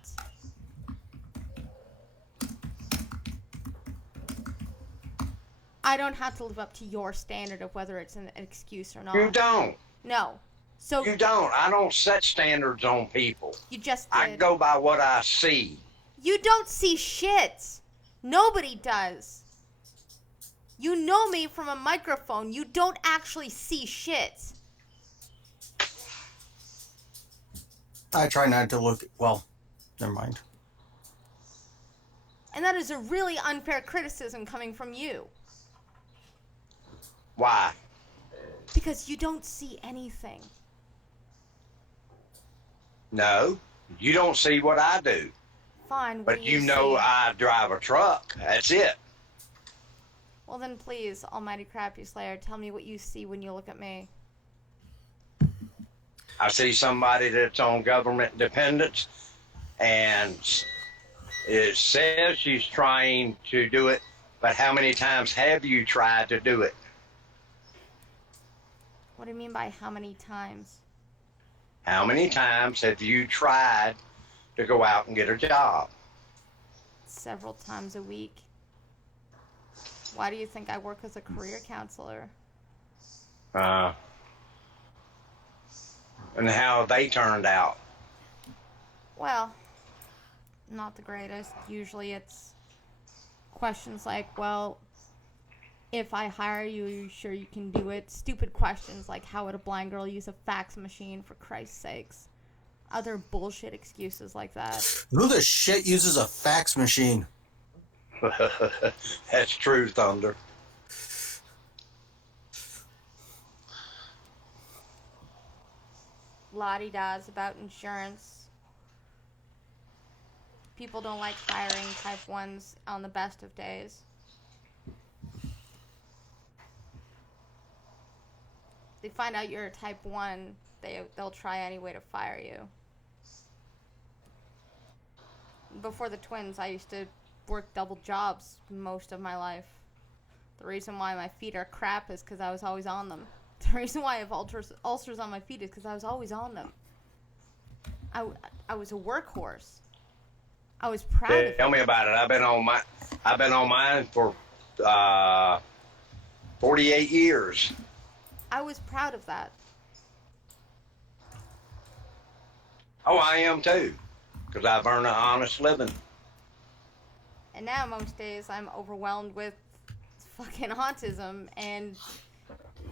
I don't have to live up to your standard of whether it's an excuse or not. You don't. No. So you don't. I don't set standards on people. You just did. I go by what I see. You don't see shit. Nobody does. You know me from a microphone. You don't actually see shit. I try not to look. Well, never mind. And that is a really unfair criticism coming from you. Why? Because you don't see anything. No, you don't see what I do. Fine. What But do you know see? I drive a truck. That's it. Well then, please, Almighty Crappy Slayer, tell me what you see when you look at me. I see somebody that's on government dependence, and it says she's trying to do it, but how many times have you tried to do it? What do you mean by how many times? How many times have you tried to go out and get a job? Several times a week. Why do you think I work as a career counselor? And how they turned out? Well, not the greatest. Usually it's questions like, well, if I hire you, are you sure you can do it? Stupid questions like, how would a blind girl use a fax machine, for Christ's sakes? Other bullshit excuses like that. Who the shit uses a fax machine? That's true, Thunder. La-di-da's about insurance. People don't like hiring type 1s on the best of days. They find out you're a type 1, they'll try any way to fire you. Before the twins, I used to work double jobs most of my life. The reason why my feet are crap is because I was always on them. The reason why I have ulcers on my feet is because I was always on them. I was a workhorse. I was proud of it. Tell me about it. I've been on mine for 48 years. I was proud of that. Oh, I am too, because I've earned an honest living. And now most days I'm overwhelmed with fucking autism and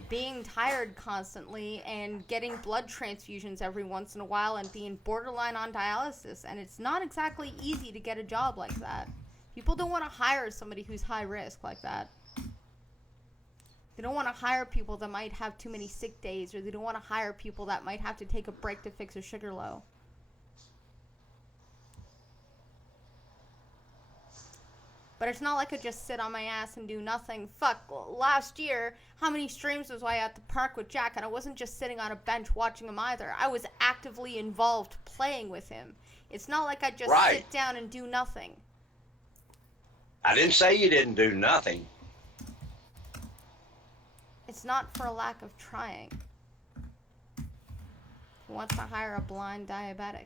being tired constantly and getting blood transfusions every once in a while and being borderline on dialysis. And it's not exactly easy to get a job like that. People don't want to hire somebody who's high risk like that. They don't want to hire people that might have too many sick days, or they don't want to hire people that might have to take a break to fix a sugar low. But it's not like I just sit on my ass and do nothing. Fuck, last year, how many streams was I at the park with Jack? And I wasn't just sitting on a bench watching him either. I was actively involved playing with him. It's not like I just sit down and do nothing. I didn't say you didn't do nothing. It's not for a lack of trying. Who wants to hire a blind diabetic?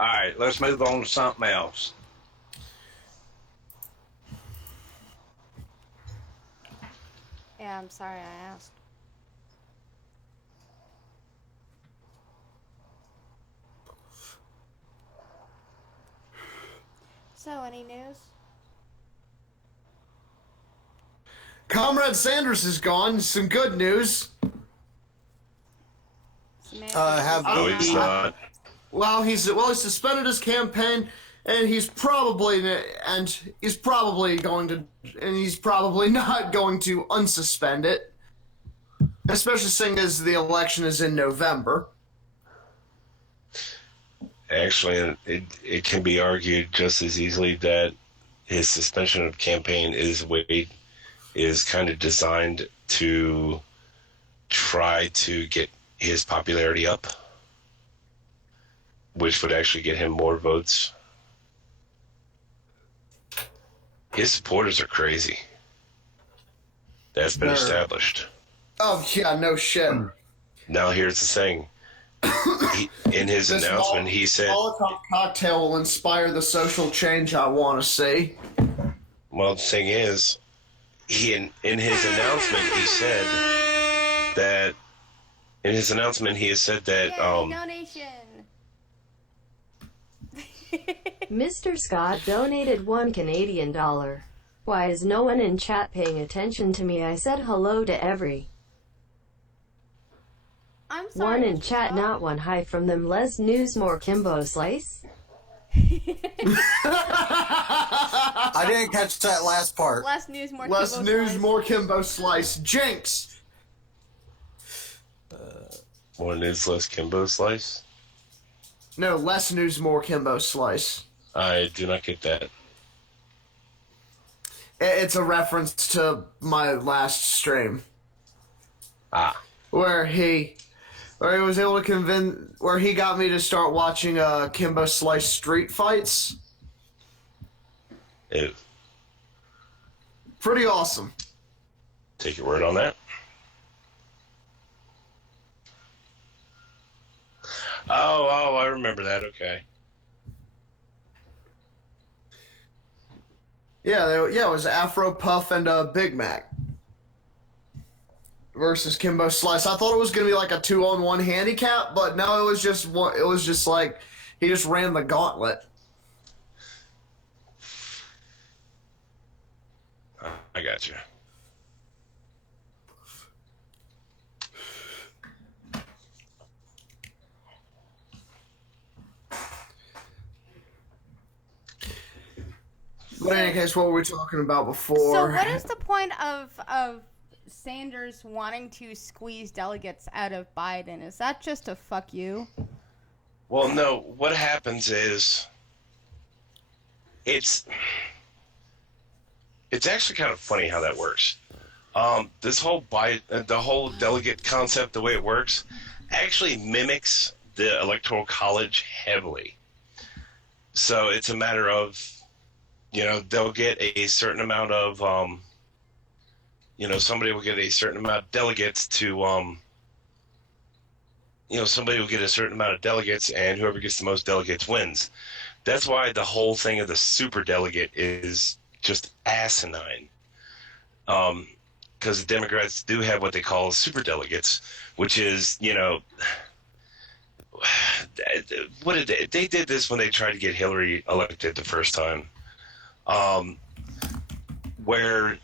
All right, let's move on to something else. Yeah, I'm sorry I asked. So, any news? Comrade Sanders is gone. Some good news. He's not. Well, he's suspended his campaign, and he's probably not going to unsuspend it, especially seeing as the election is in November. Actually, it can be argued just as easily that his suspension of campaign is kind of designed to try to get his popularity up, which would actually get him more votes. His supporters are crazy. That's been established. Oh, yeah, no shit. Now here's the thing. In his announcement, he said... Molotov cocktail will inspire the social change I want to see. Well, the thing is, in his announcement, he said that in his announcement he has said that donation. Mr. Scott donated $1 Canadian. Why is no one in chat paying attention to me? I said hello to every I'm sorry, one in Mr. chat, Scott. not one. Hi from them. Less news, more Kimbo Slice. I didn't catch that last part. Less news, more Less Kimbo news, Slice. more Kimbo Slice. Jinx! More news, less Kimbo Slice. No, less news, more Kimbo Slice. I do not get that. It's a reference to my last stream. Where he was able to where he got me to start watching Kimbo Slice street fights. Ew. Pretty awesome. Take your word on that. Oh, I remember that. Okay. Yeah, it was Afro Puff and Big Mac versus Kimbo Slice. I thought it was gonna be like a 2-on-1 handicap, but no, it was just like he just ran the gauntlet. I got you. But in any case, what were we talking about before? So what is the point of Sanders wanting to squeeze delegates out of Biden? Is that just a fuck you? Well, no. What happens is it's actually kind of funny how that works. This whole the whole delegate concept, the way it works, actually mimics the Electoral College heavily. So it's a matter of, they'll get a certain amount of, somebody will get a certain amount of delegates to, somebody will get a certain amount of delegates, and whoever gets the most delegates wins. That's why the whole thing of the super delegate is just asinine. Because the Democrats do have what they call super delegates, which is, what did they did this when they tried to get Hillary elected the first time, where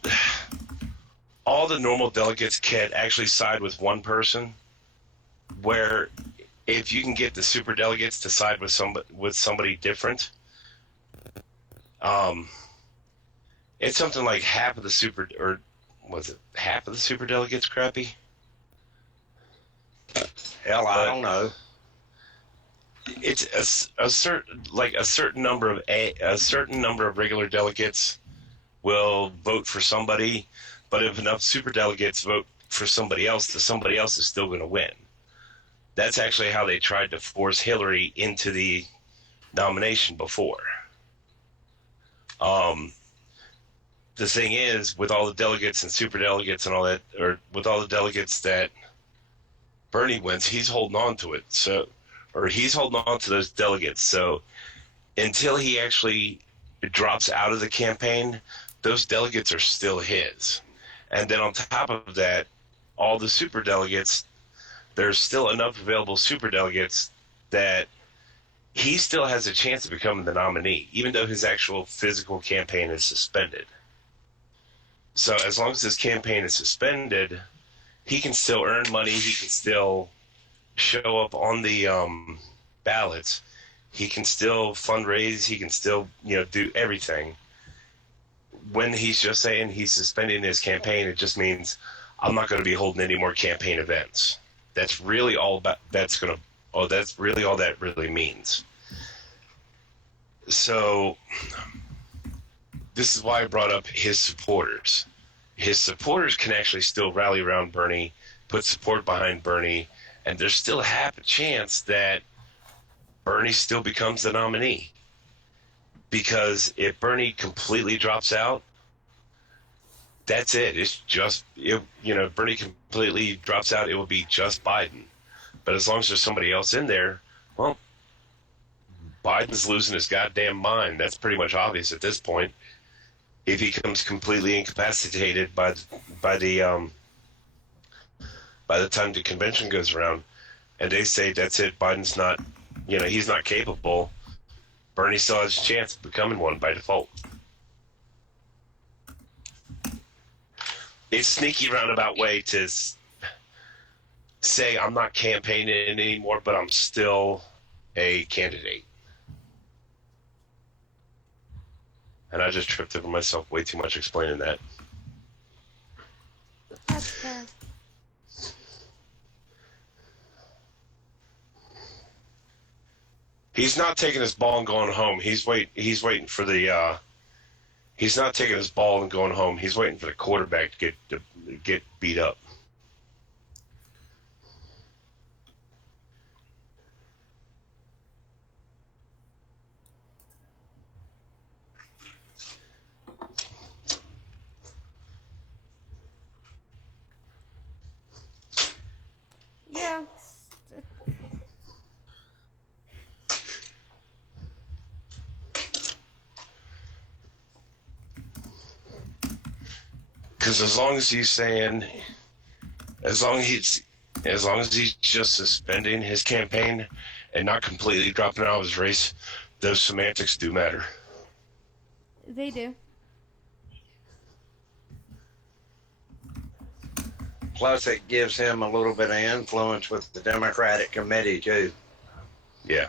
all the normal delegates can't actually side with one person, where if you can get the super delegates to side with somebody different, it's something like half of the super, or was it half of the super delegates crappy? Hell, I don't know. It's a certain number of regular delegates will vote for somebody, but if enough super delegates vote for somebody else, the somebody else is still going to win. That's actually how they tried to force Hillary into the nomination before. The thing is, with all the delegates and super delegates and all that, or with all the delegates that Bernie wins, he's holding on to it. He's holding on to those delegates. So until he actually drops out of the campaign, those delegates are still his. And then on top of that, all the super delegates, there's still enough available super delegates that he still has a chance of becoming the nominee, even though his actual physical campaign is suspended. So as long as his campaign is suspended, he can still earn money. He can still show up on the ballots. He can still fundraise. He can still, do everything. When he's just saying he's suspending his campaign, it just means I'm not going to be holding any more campaign events. That's really all that's really all that really means. So this is why I brought up his supporters. His supporters can actually still rally around Bernie, put support behind Bernie, and there's still half a chance that Bernie still becomes the nominee. Because if Bernie completely drops out, that's it. It's just, Bernie completely drops out, it will be just Biden. But as long as there's somebody else in there, well, Biden's losing his goddamn mind. That's pretty much obvious at this point. If he becomes completely incapacitated by the by the time the convention goes around, and they say that's it, Biden's not, he's not capable, Bernie still has a chance of becoming one by default. It's a sneaky roundabout way to say I'm not campaigning anymore, but I'm still a candidate. And I just tripped over myself way too much explaining that. That's fair. He's not taking his ball and going home. He's waiting for the. He's not taking his ball and going home. He's waiting for the quarterback to get beat up. Yeah. Because as long as he's saying, as long as he's just suspending his campaign and not completely dropping out of his race, those semantics do matter. They do. Plus, it gives him a little bit of influence with the Democratic committee, too. Yeah.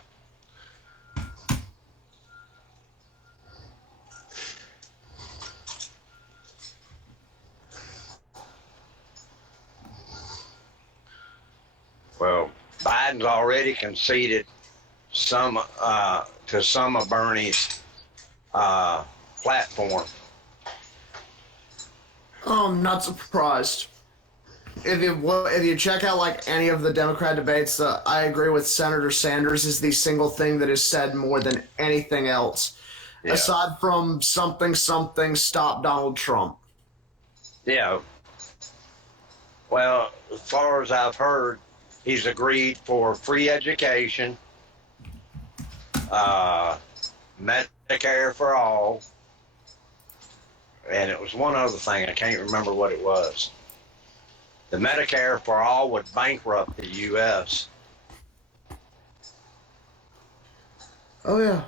Well, Biden's already conceded some to some of Bernie's platform. Oh, I'm not surprised. If you check out like any of the Democrat debates, I agree with Senator Sanders is the single thing that is said more than anything else, aside from something stop Donald Trump. Yeah. Well, as far as I've heard, he's agreed for free education, Medicare for all, and it was one other thing. I can't remember what it was. The Medicare for all would bankrupt the U.S. Oh, yeah.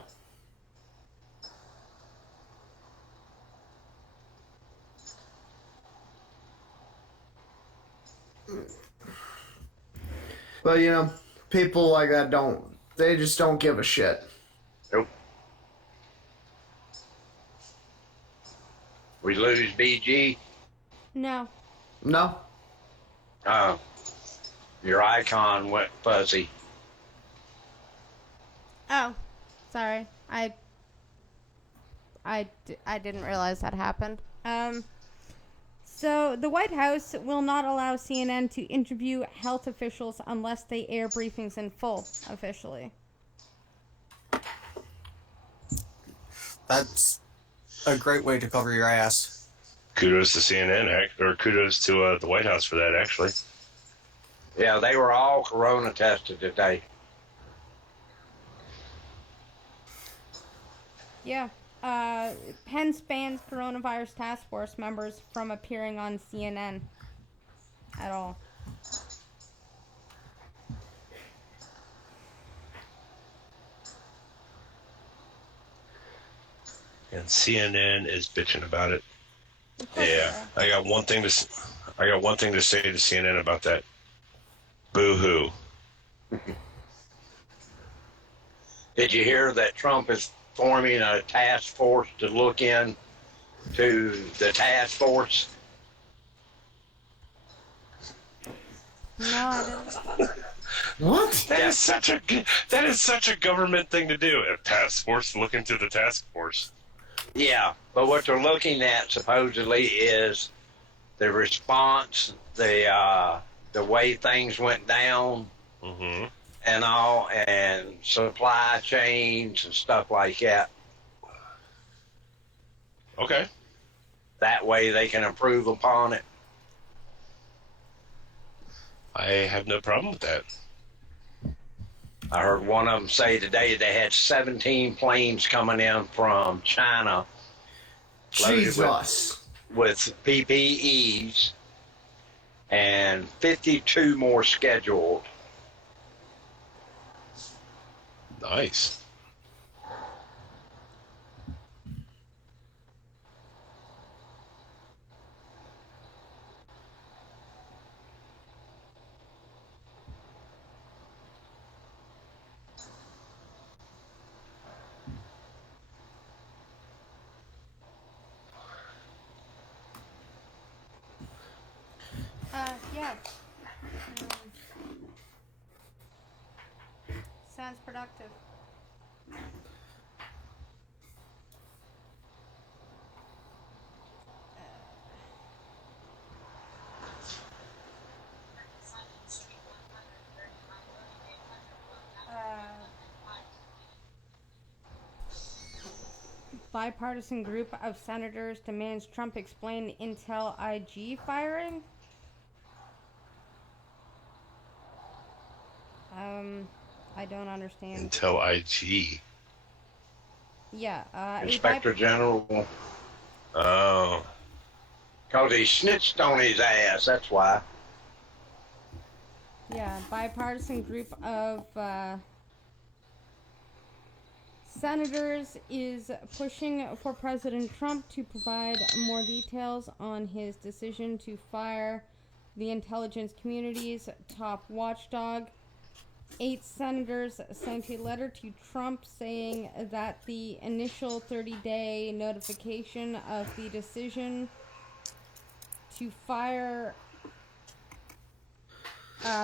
But, people like that they just don't give a shit. Nope. We lose BG? No. No. Your icon went fuzzy. Oh, sorry. I didn't realize that happened. So the White House will not allow CNN to interview health officials unless they air briefings in full, officially. That's a great way to cover your ass. Kudos to CNN, or kudos to the White House for that, actually. Yeah, they were all corona tested today. Yeah. Pence bans coronavirus task force members from appearing on CNN at all. And CNN is bitching about it. Yeah, I got one thing to say to CNN about that. Boo-hoo. Did you hear that Trump is forming a task force to look into the task force? No, I didn't. What? That is such a government thing to do. A task force look into the task force. Yeah, but what they're looking at supposedly is the response, the way things went down, and all, and supply chains and stuff like that. Okay. That way they can improve upon it. I have no problem with that. I heard one of them say today they had 17 planes coming in from China. Jesus. With PPEs and 52 more scheduled. Nice. Yeah. Sounds productive. Bipartisan group of senators demands Trump explain Intel IG firing. I don't understand. Intel IG. Yeah, Inspector General. Oh. Because he snitched on his ass, that's why. Yeah, bipartisan group of senators is pushing for President Trump to provide more details on his decision to fire the intelligence community's top watchdog. 8 senators sent a letter to Trump saying that the initial 30-day notification of the decision to fire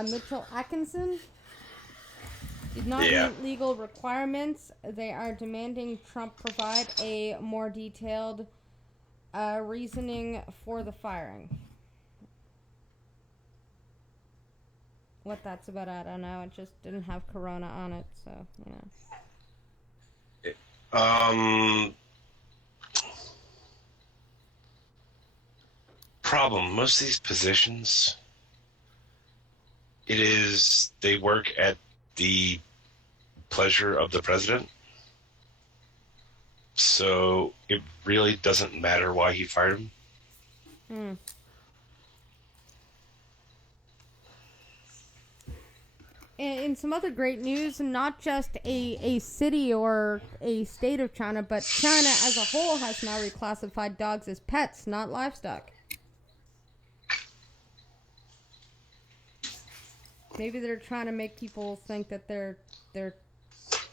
Mitchell Atkinson did not meet legal requirements. They are demanding Trump provide a more detailed reasoning for the firing. What that's about, I don't know. It just didn't have Corona on it, so, you know. Problem. Most of these positions, they work at the pleasure of the president. So it really doesn't matter why he fired him. In some other great news, not just a city or a state of China, but China as a whole has now reclassified dogs as pets, not livestock. Maybe they're trying to make people think that they're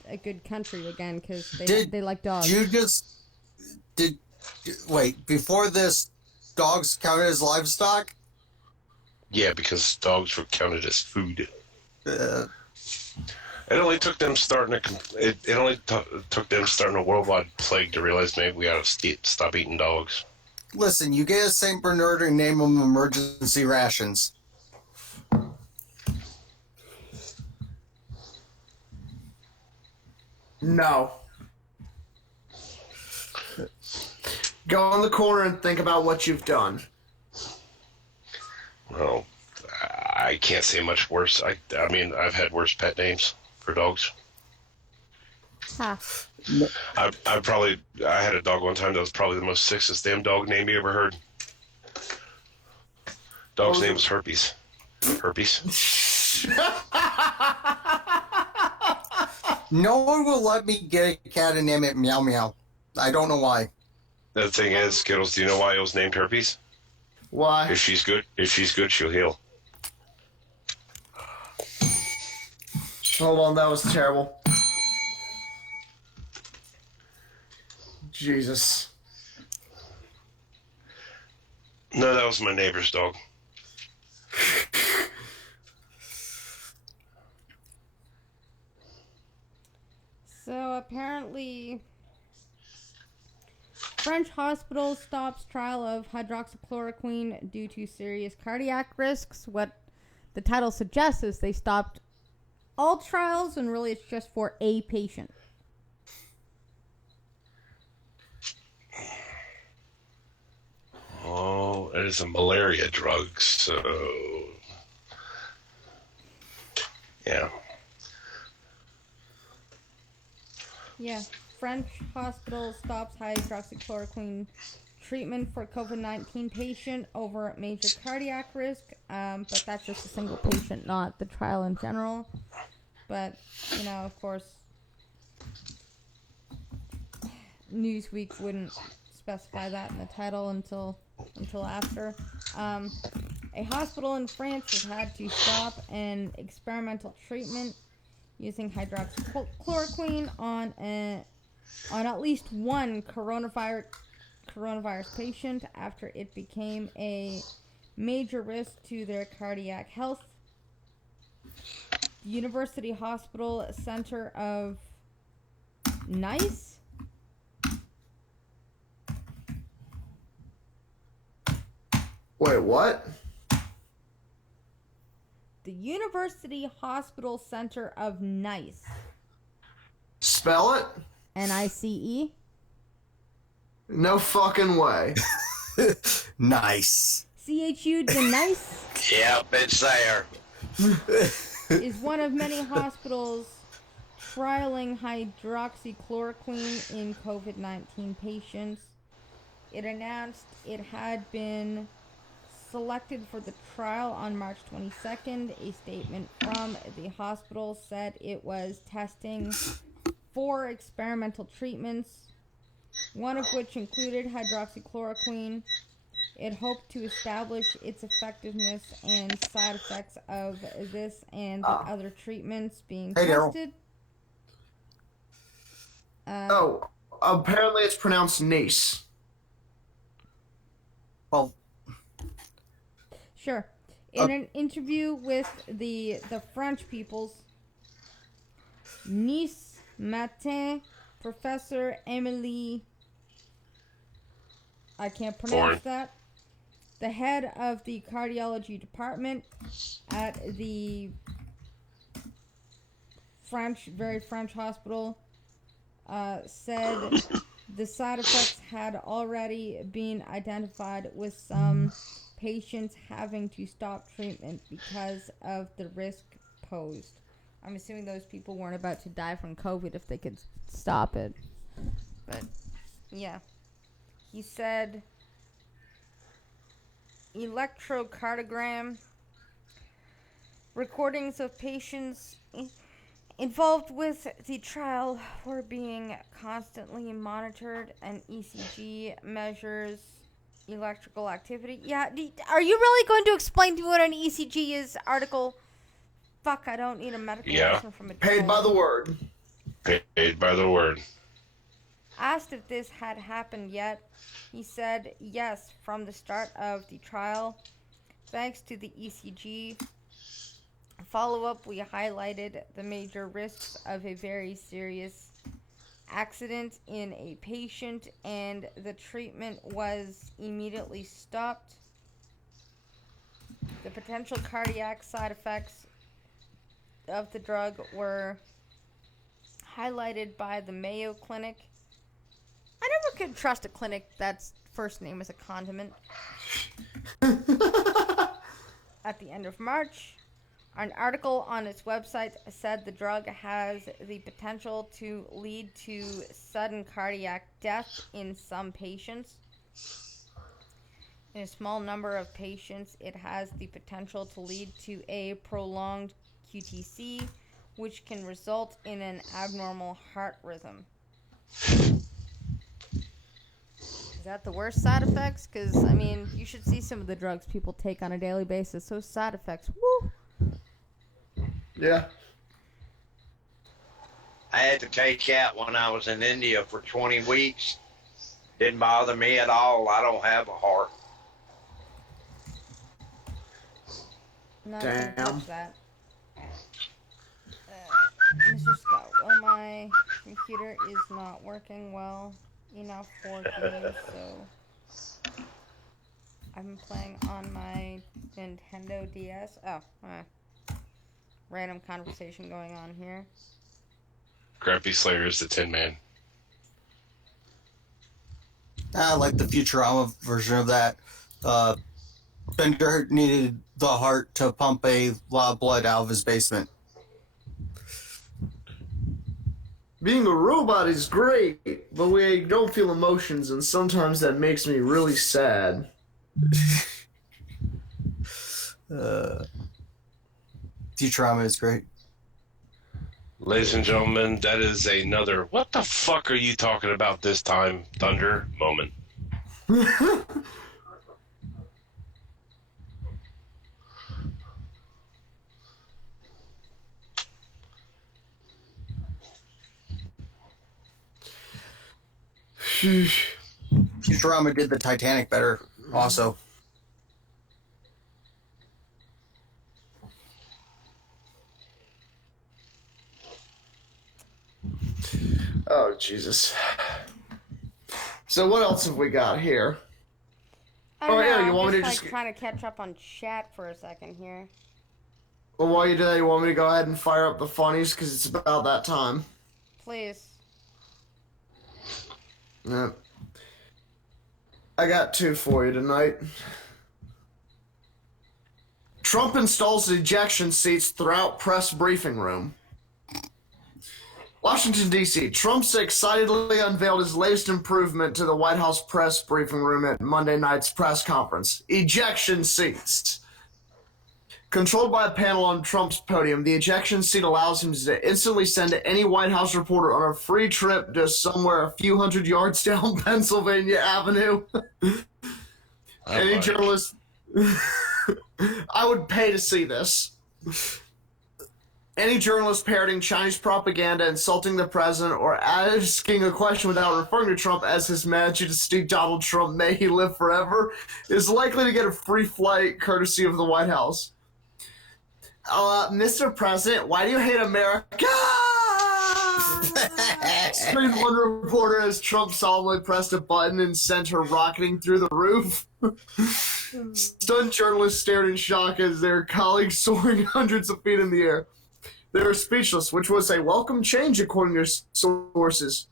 a good country again because they like dogs. Wait, before this, dogs counted as livestock? Yeah, because dogs were counted as food. It only took them starting a worldwide plague to realize maybe we ought to stop eating dogs. Listen, you get a Saint Bernard and name them emergency rations. No. Go in the corner and think about what you've done. Well, I can't say much worse. I mean, I've had worse pet names for dogs. Huh. I had a dog one time that was probably the most sexist damn dog name you ever heard. Dog's name was Herpes. Herpes. No one will let me get a cat and name it Meow Meow. I don't know why. The thing is, Skittles, do you know why it was named Herpes? Why? If she's good, she'll heal. Hold on, that was terrible. Jesus. No, that was my neighbor's dog. So apparently, French hospital stops trial of hydroxychloroquine due to serious cardiac risks. What the title suggests is they stopped all trials, and really it's just for a patient. Oh, it is a malaria drug, so yeah. Yeah, French hospital stops hydroxychloroquine treatment for COVID-19 patient over major cardiac risk, but that's just a single patient, not the trial in general. But, you know, of course, Newsweek wouldn't specify that in the title until after. A hospital in France has had to stop an experimental treatment using hydroxychloroquine on at least one coronavirus patient after it became a major risk to their cardiac health. The University Hospital Center of Nice Wait, what? The University Hospital Center of Nice. Spell it? Nice. No fucking way. Nice. CHU the Nice Yep, it's there. is one of many hospitals trialing hydroxychloroquine in COVID-19 patients. It announced it had been selected for the trial on March 22nd. A statement from the hospital said it was testing 4 experimental treatments, one of which included hydroxychloroquine. It hoped to establish its effectiveness and side effects of this and the other treatments being tested. Apparently it's pronounced Nice. Well, sure. In an interview with the French people's Nice Matin, Professor Emily, I can't pronounce that, the head of the cardiology department at the very French hospital, said the side effects had already been identified, with some patients having to stop treatment because of the risk posed. I'm assuming those people weren't about to die from COVID if they could stop it. But, yeah. He said electrocardiogram recordings of patients involved with the trial were being constantly monitored, and ECG measures electrical activity. Yeah, are you really going to explain to me what an ECG is, article? Fuck, I don't need a medical lesson from a Paid by the word. Paid by the word. Asked if this had happened yet, he said yes from the start of the trial. Thanks to the ECG follow-up, we highlighted the major risks of a very serious accident in a patient, and the treatment was immediately stopped. The potential cardiac side effects of the drug were highlighted by the Mayo Clinic. I never could trust a clinic that's first name is a condiment. At the end of March, an article on its website said the drug has the potential to lead to sudden cardiac death in some patients. In a small number of patients, it has the potential to lead to a prolonged QTC, which can result in an abnormal heart rhythm. Is that the worst side effects? Because, I mean, you should see some of the drugs people take on a daily basis. Those side effects, woo! Yeah. I had to take that when I was in India for 20 weeks. Didn't bother me at all. I don't have a heart. Not gonna touch that. Mr. Scott, well, my computer is not working well enough for games, so I'm playing on my Nintendo DS. Random conversation going on here. Crappy Slayer is the Tin Man. I like the Futurama version of that. Bender needed the heart to pump a lot of blood out of his basement. being a robot is great, but we don't feel emotions, and sometimes that makes me really sad. Futurama is great. Ladies and gentlemen, that is another "what the fuck are you talking about this time, Thunder" moment. Futurama did the Titanic better, also. Oh, Jesus. So what else have we got here? I don't know, yeah, you I'm want me to just just... trying to catch up on chat for a second here. Well, while you do that, you want me to go ahead and fire up the funnies, because it's about that time. Please. Yep. I got 2 for you tonight. Trump installs ejection seats throughout press briefing room. Washington, D.C. Trump excitedly unveiled his latest improvement to the White House press briefing room at Monday night's press conference. Ejection seats. Controlled by a panel on Trump's podium, the ejection seat allows him to instantly send any White House reporter on a free trip to somewhere a few hundred yards down Pennsylvania Avenue. Any journalist... I would pay to see this. Any journalist parroting Chinese propaganda, insulting the president, or asking a question without referring to Trump as His Majesty Donald Trump, may he live forever, is likely to get a free flight courtesy of the White House. Mr. President, why do you hate America? Screamed one reporter as Trump solemnly pressed a button and sent her rocketing through the roof. Stunned journalists stared in shock as their colleagues soaring hundreds of feet in the air. They were speechless, which was a welcome change according to sources.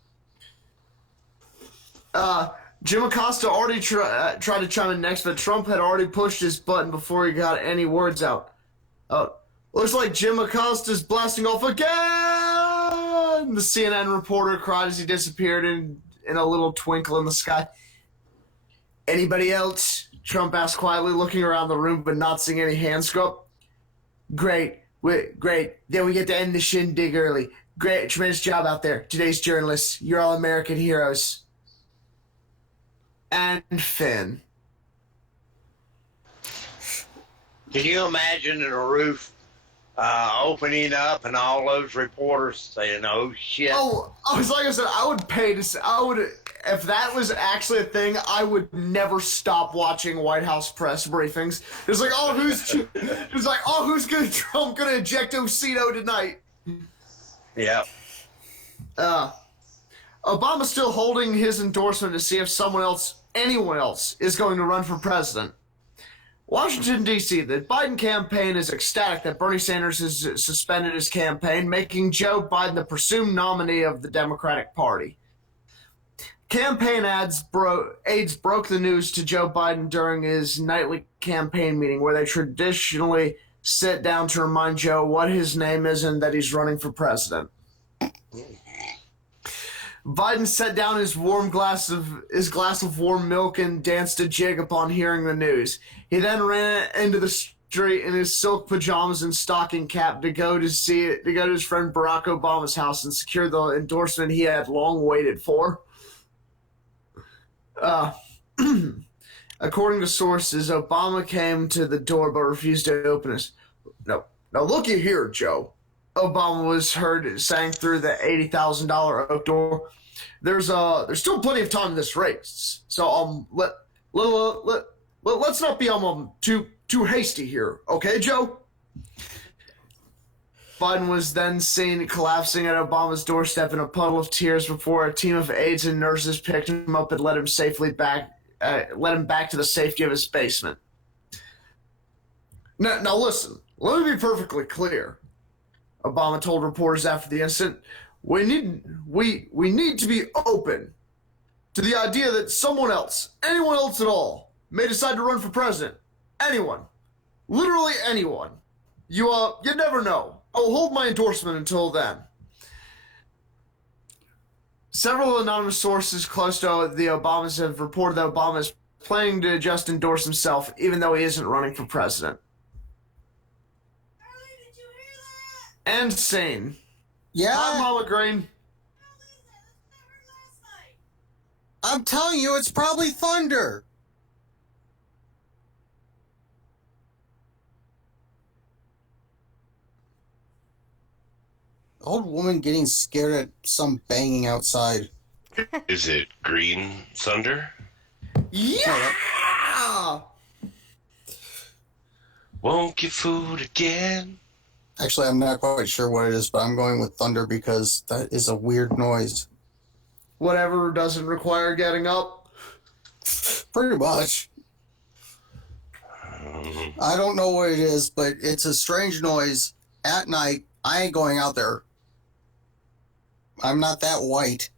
Jim Acosta already tried to chime in next, but Trump had already pushed his button before he got any words out. Looks like Jim Acosta's blasting off again! The CNN reporter cried as he disappeared in a little twinkle in the sky. Anybody else? Trump asked quietly, looking around the room but not seeing any hands go up. Great. Then we get to end the shindig early. Great. Tremendous job out there. Today's journalists. You're all American heroes. And Finn. Can you imagine the roof opening up and all those reporters saying, "Oh shit"? Oh, like I said, I would pay to see. If that was actually a thing, I would never stop watching White House press briefings. It's like, who's Trump gonna eject Ocito tonight? Yeah. Obama's still holding his endorsement to see if anyone else is going to run for president. Washington, D.C., the Biden campaign is ecstatic that Bernie Sanders has suspended his campaign, making Joe Biden the presumed nominee of the Democratic Party. Campaign aides broke the news to Joe Biden during his nightly campaign meeting, where they traditionally sit down to remind Joe what his name is and that he's running for president. Biden set down his glass of warm milk and danced a jig upon hearing the news. He then ran into the street in his silk pajamas and stocking cap to go to his friend Barack Obama's house and secure the endorsement he had long waited for. According to sources, Obama came to the door but refused to open it. No, looky here, Joe. Obama was heard saying through the $80,000 oak door. There's still plenty of time in this race, so let's not be too hasty here, okay, Joe? Biden was then seen collapsing at Obama's doorstep in a puddle of tears before a team of aides and nurses picked him up and led him back to the safety of his basement. Now listen, let me be perfectly clear. Obama told reporters after the incident, we need to be open to the idea that someone else, anyone else at all, may decide to run for president. Anyone. Literally anyone. You never know. I will hold my endorsement until then. Several anonymous sources close to the Obamas have reported that Obama is planning to just endorse himself, even though he isn't running for president. Insane. Yeah. Hi, Mama Green. I'm telling you, it's probably thunder. Old woman getting scared at some banging outside. Is it green thunder? Yeah! Won't get food again. Actually, I'm not quite sure what it is, but I'm going with thunder because that is a weird noise. Whatever doesn't require getting up. Pretty much. I don't know what it is, but it's a strange noise at night. I ain't going out there. I'm not that white.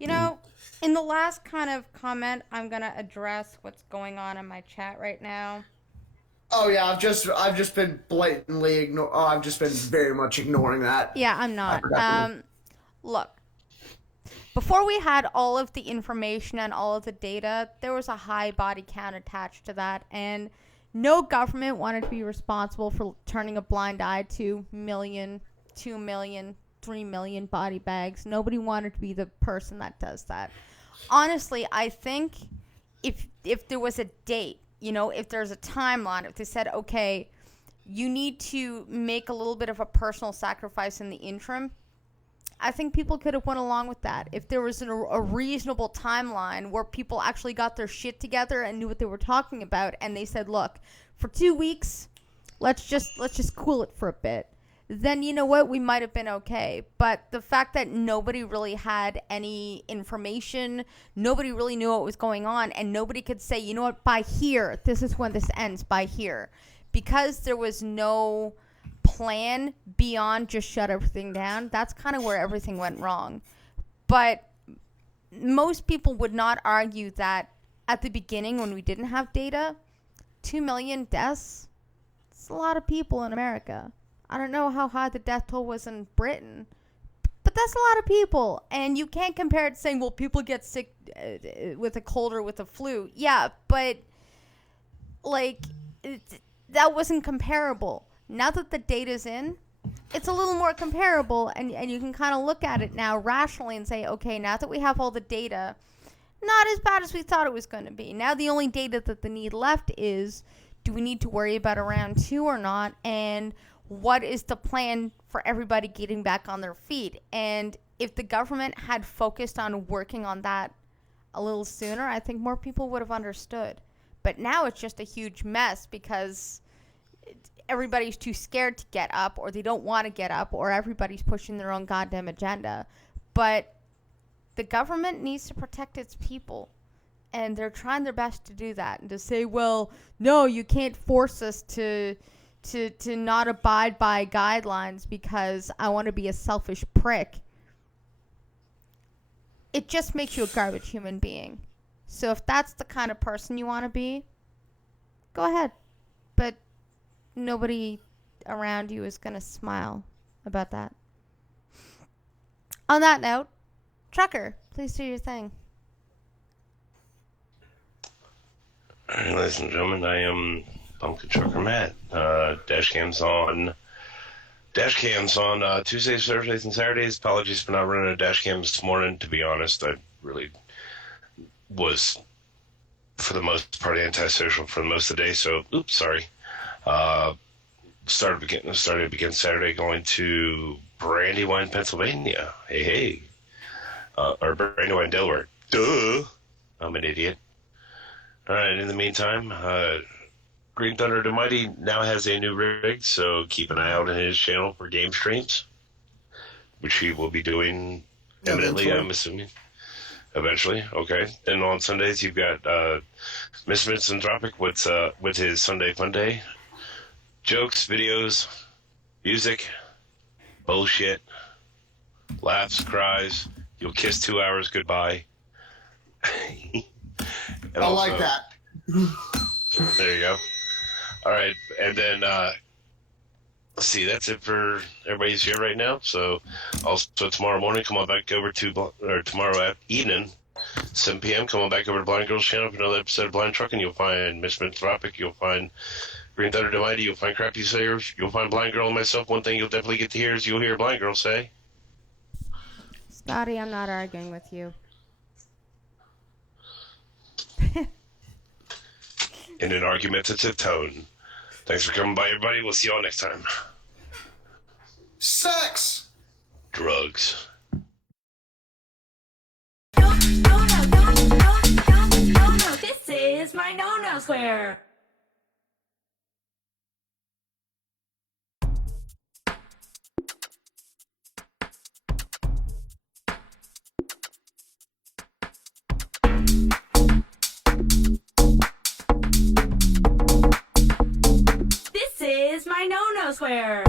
You know, in the last kind of comment, I'm going to address what's going on in my chat right now. Oh yeah, I've just been blatantly I've just been very much ignoring that. Yeah, I'm not. Look, before we had all of the information and all of the data, there was a high body count attached to that, and no government wanted to be responsible for turning a blind eye to 1 million, 2 million, 3 million body bags. Nobody wanted to be the person that does that. Honestly, I think if there was a date, you know, if there's a timeline, if they said, okay, you need to make a little bit of a personal sacrifice in the interim, I think people could have went along with that. If there was a reasonable timeline where people actually got their shit together and knew what they were talking about, and they said, look, for 2 weeks, let's just cool it for a bit, then you know what, we might have been okay. But the fact that nobody really had any information, nobody really knew what was going on, and nobody could say, you know what, by here, this is when this ends, by here. Because there was no plan beyond just shut everything down, that's kind of where everything went wrong. But most people would not argue that at the beginning, when we didn't have data, 2 million deaths, it's a lot of people in America. I don't know how high the death toll was in Britain, but that's a lot of people. And you can't compare it to saying, well, people get sick with a cold or with a flu. Yeah, but like that wasn't comparable. Now that the data's in, it's a little more comparable, and you can kind of look at it now rationally and say, okay, now that we have all the data, not as bad as we thought it was going to be. Now the only data that the need left is, do we need to worry about a round 2 or not? And what is the plan for everybody getting back on their feet? And if the government had focused on working on that a little sooner, I think more people would have understood. But now it's just a huge mess because everybody's too scared to get up, or they don't want to get up, or everybody's pushing their own goddamn agenda. But the government needs to protect its people, and they're trying their best to do that. And to say, well, no, you can't force us to not abide by guidelines because I want to be a selfish prick, it just makes you a garbage human being. So if that's the kind of person you want to be, go ahead. But nobody around you is going to smile about that. On that note, Trucker, please do your thing. All right, ladies and gentlemen, I am Pumpkin Trucker Matt. Dash cams on Tuesdays, Thursdays, and Saturdays. Apologies for not running a dash cam this morning. To be honest, I really was, for the most part, antisocial for most of the day. So, oops, sorry. Started begin Saturday going to Brandywine, Pennsylvania. Hey. Or Brandywine, Delaware. Duh. I'm an idiot. All right. In the meantime, Green Thunder the Mighty now has a new rig, so keep an eye out on his channel for game streams, which he will be doing imminently, I'm assuming. Eventually, okay. Then on Sundays, you've got Misanthropy with his Sunday Fun Day. Jokes, videos, music, bullshit, laughs, cries. You'll kiss 2 hours goodbye. I like that. There you go. All right, and then let's see, that's it for everybody's here right now. So also tomorrow morning, come on back over to, or tomorrow evening, 7 p.m., come on back over to Blind Girls Channel for another episode of Blind Trucking. You'll find Miss Misanthropy, you'll find Green Thunder Demighty, you'll find Crappy Sayers, you'll find Blind Girl and myself. One thing you'll definitely get to hear is you'll hear a Blind Girl say, Scotty, I'm not arguing with you. in an argumentative tone. Thanks for coming by, everybody. We'll see y'all next time. Sex! Drugs. This is my no-no swear. This is my no-no swear.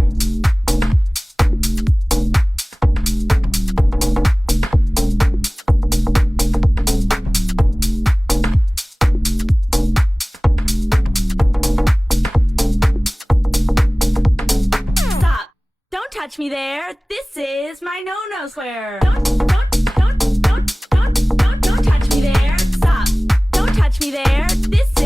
Stop. Don't touch me there. This is my no-no swear. Don't touch me there. Stop. Don't touch me there. This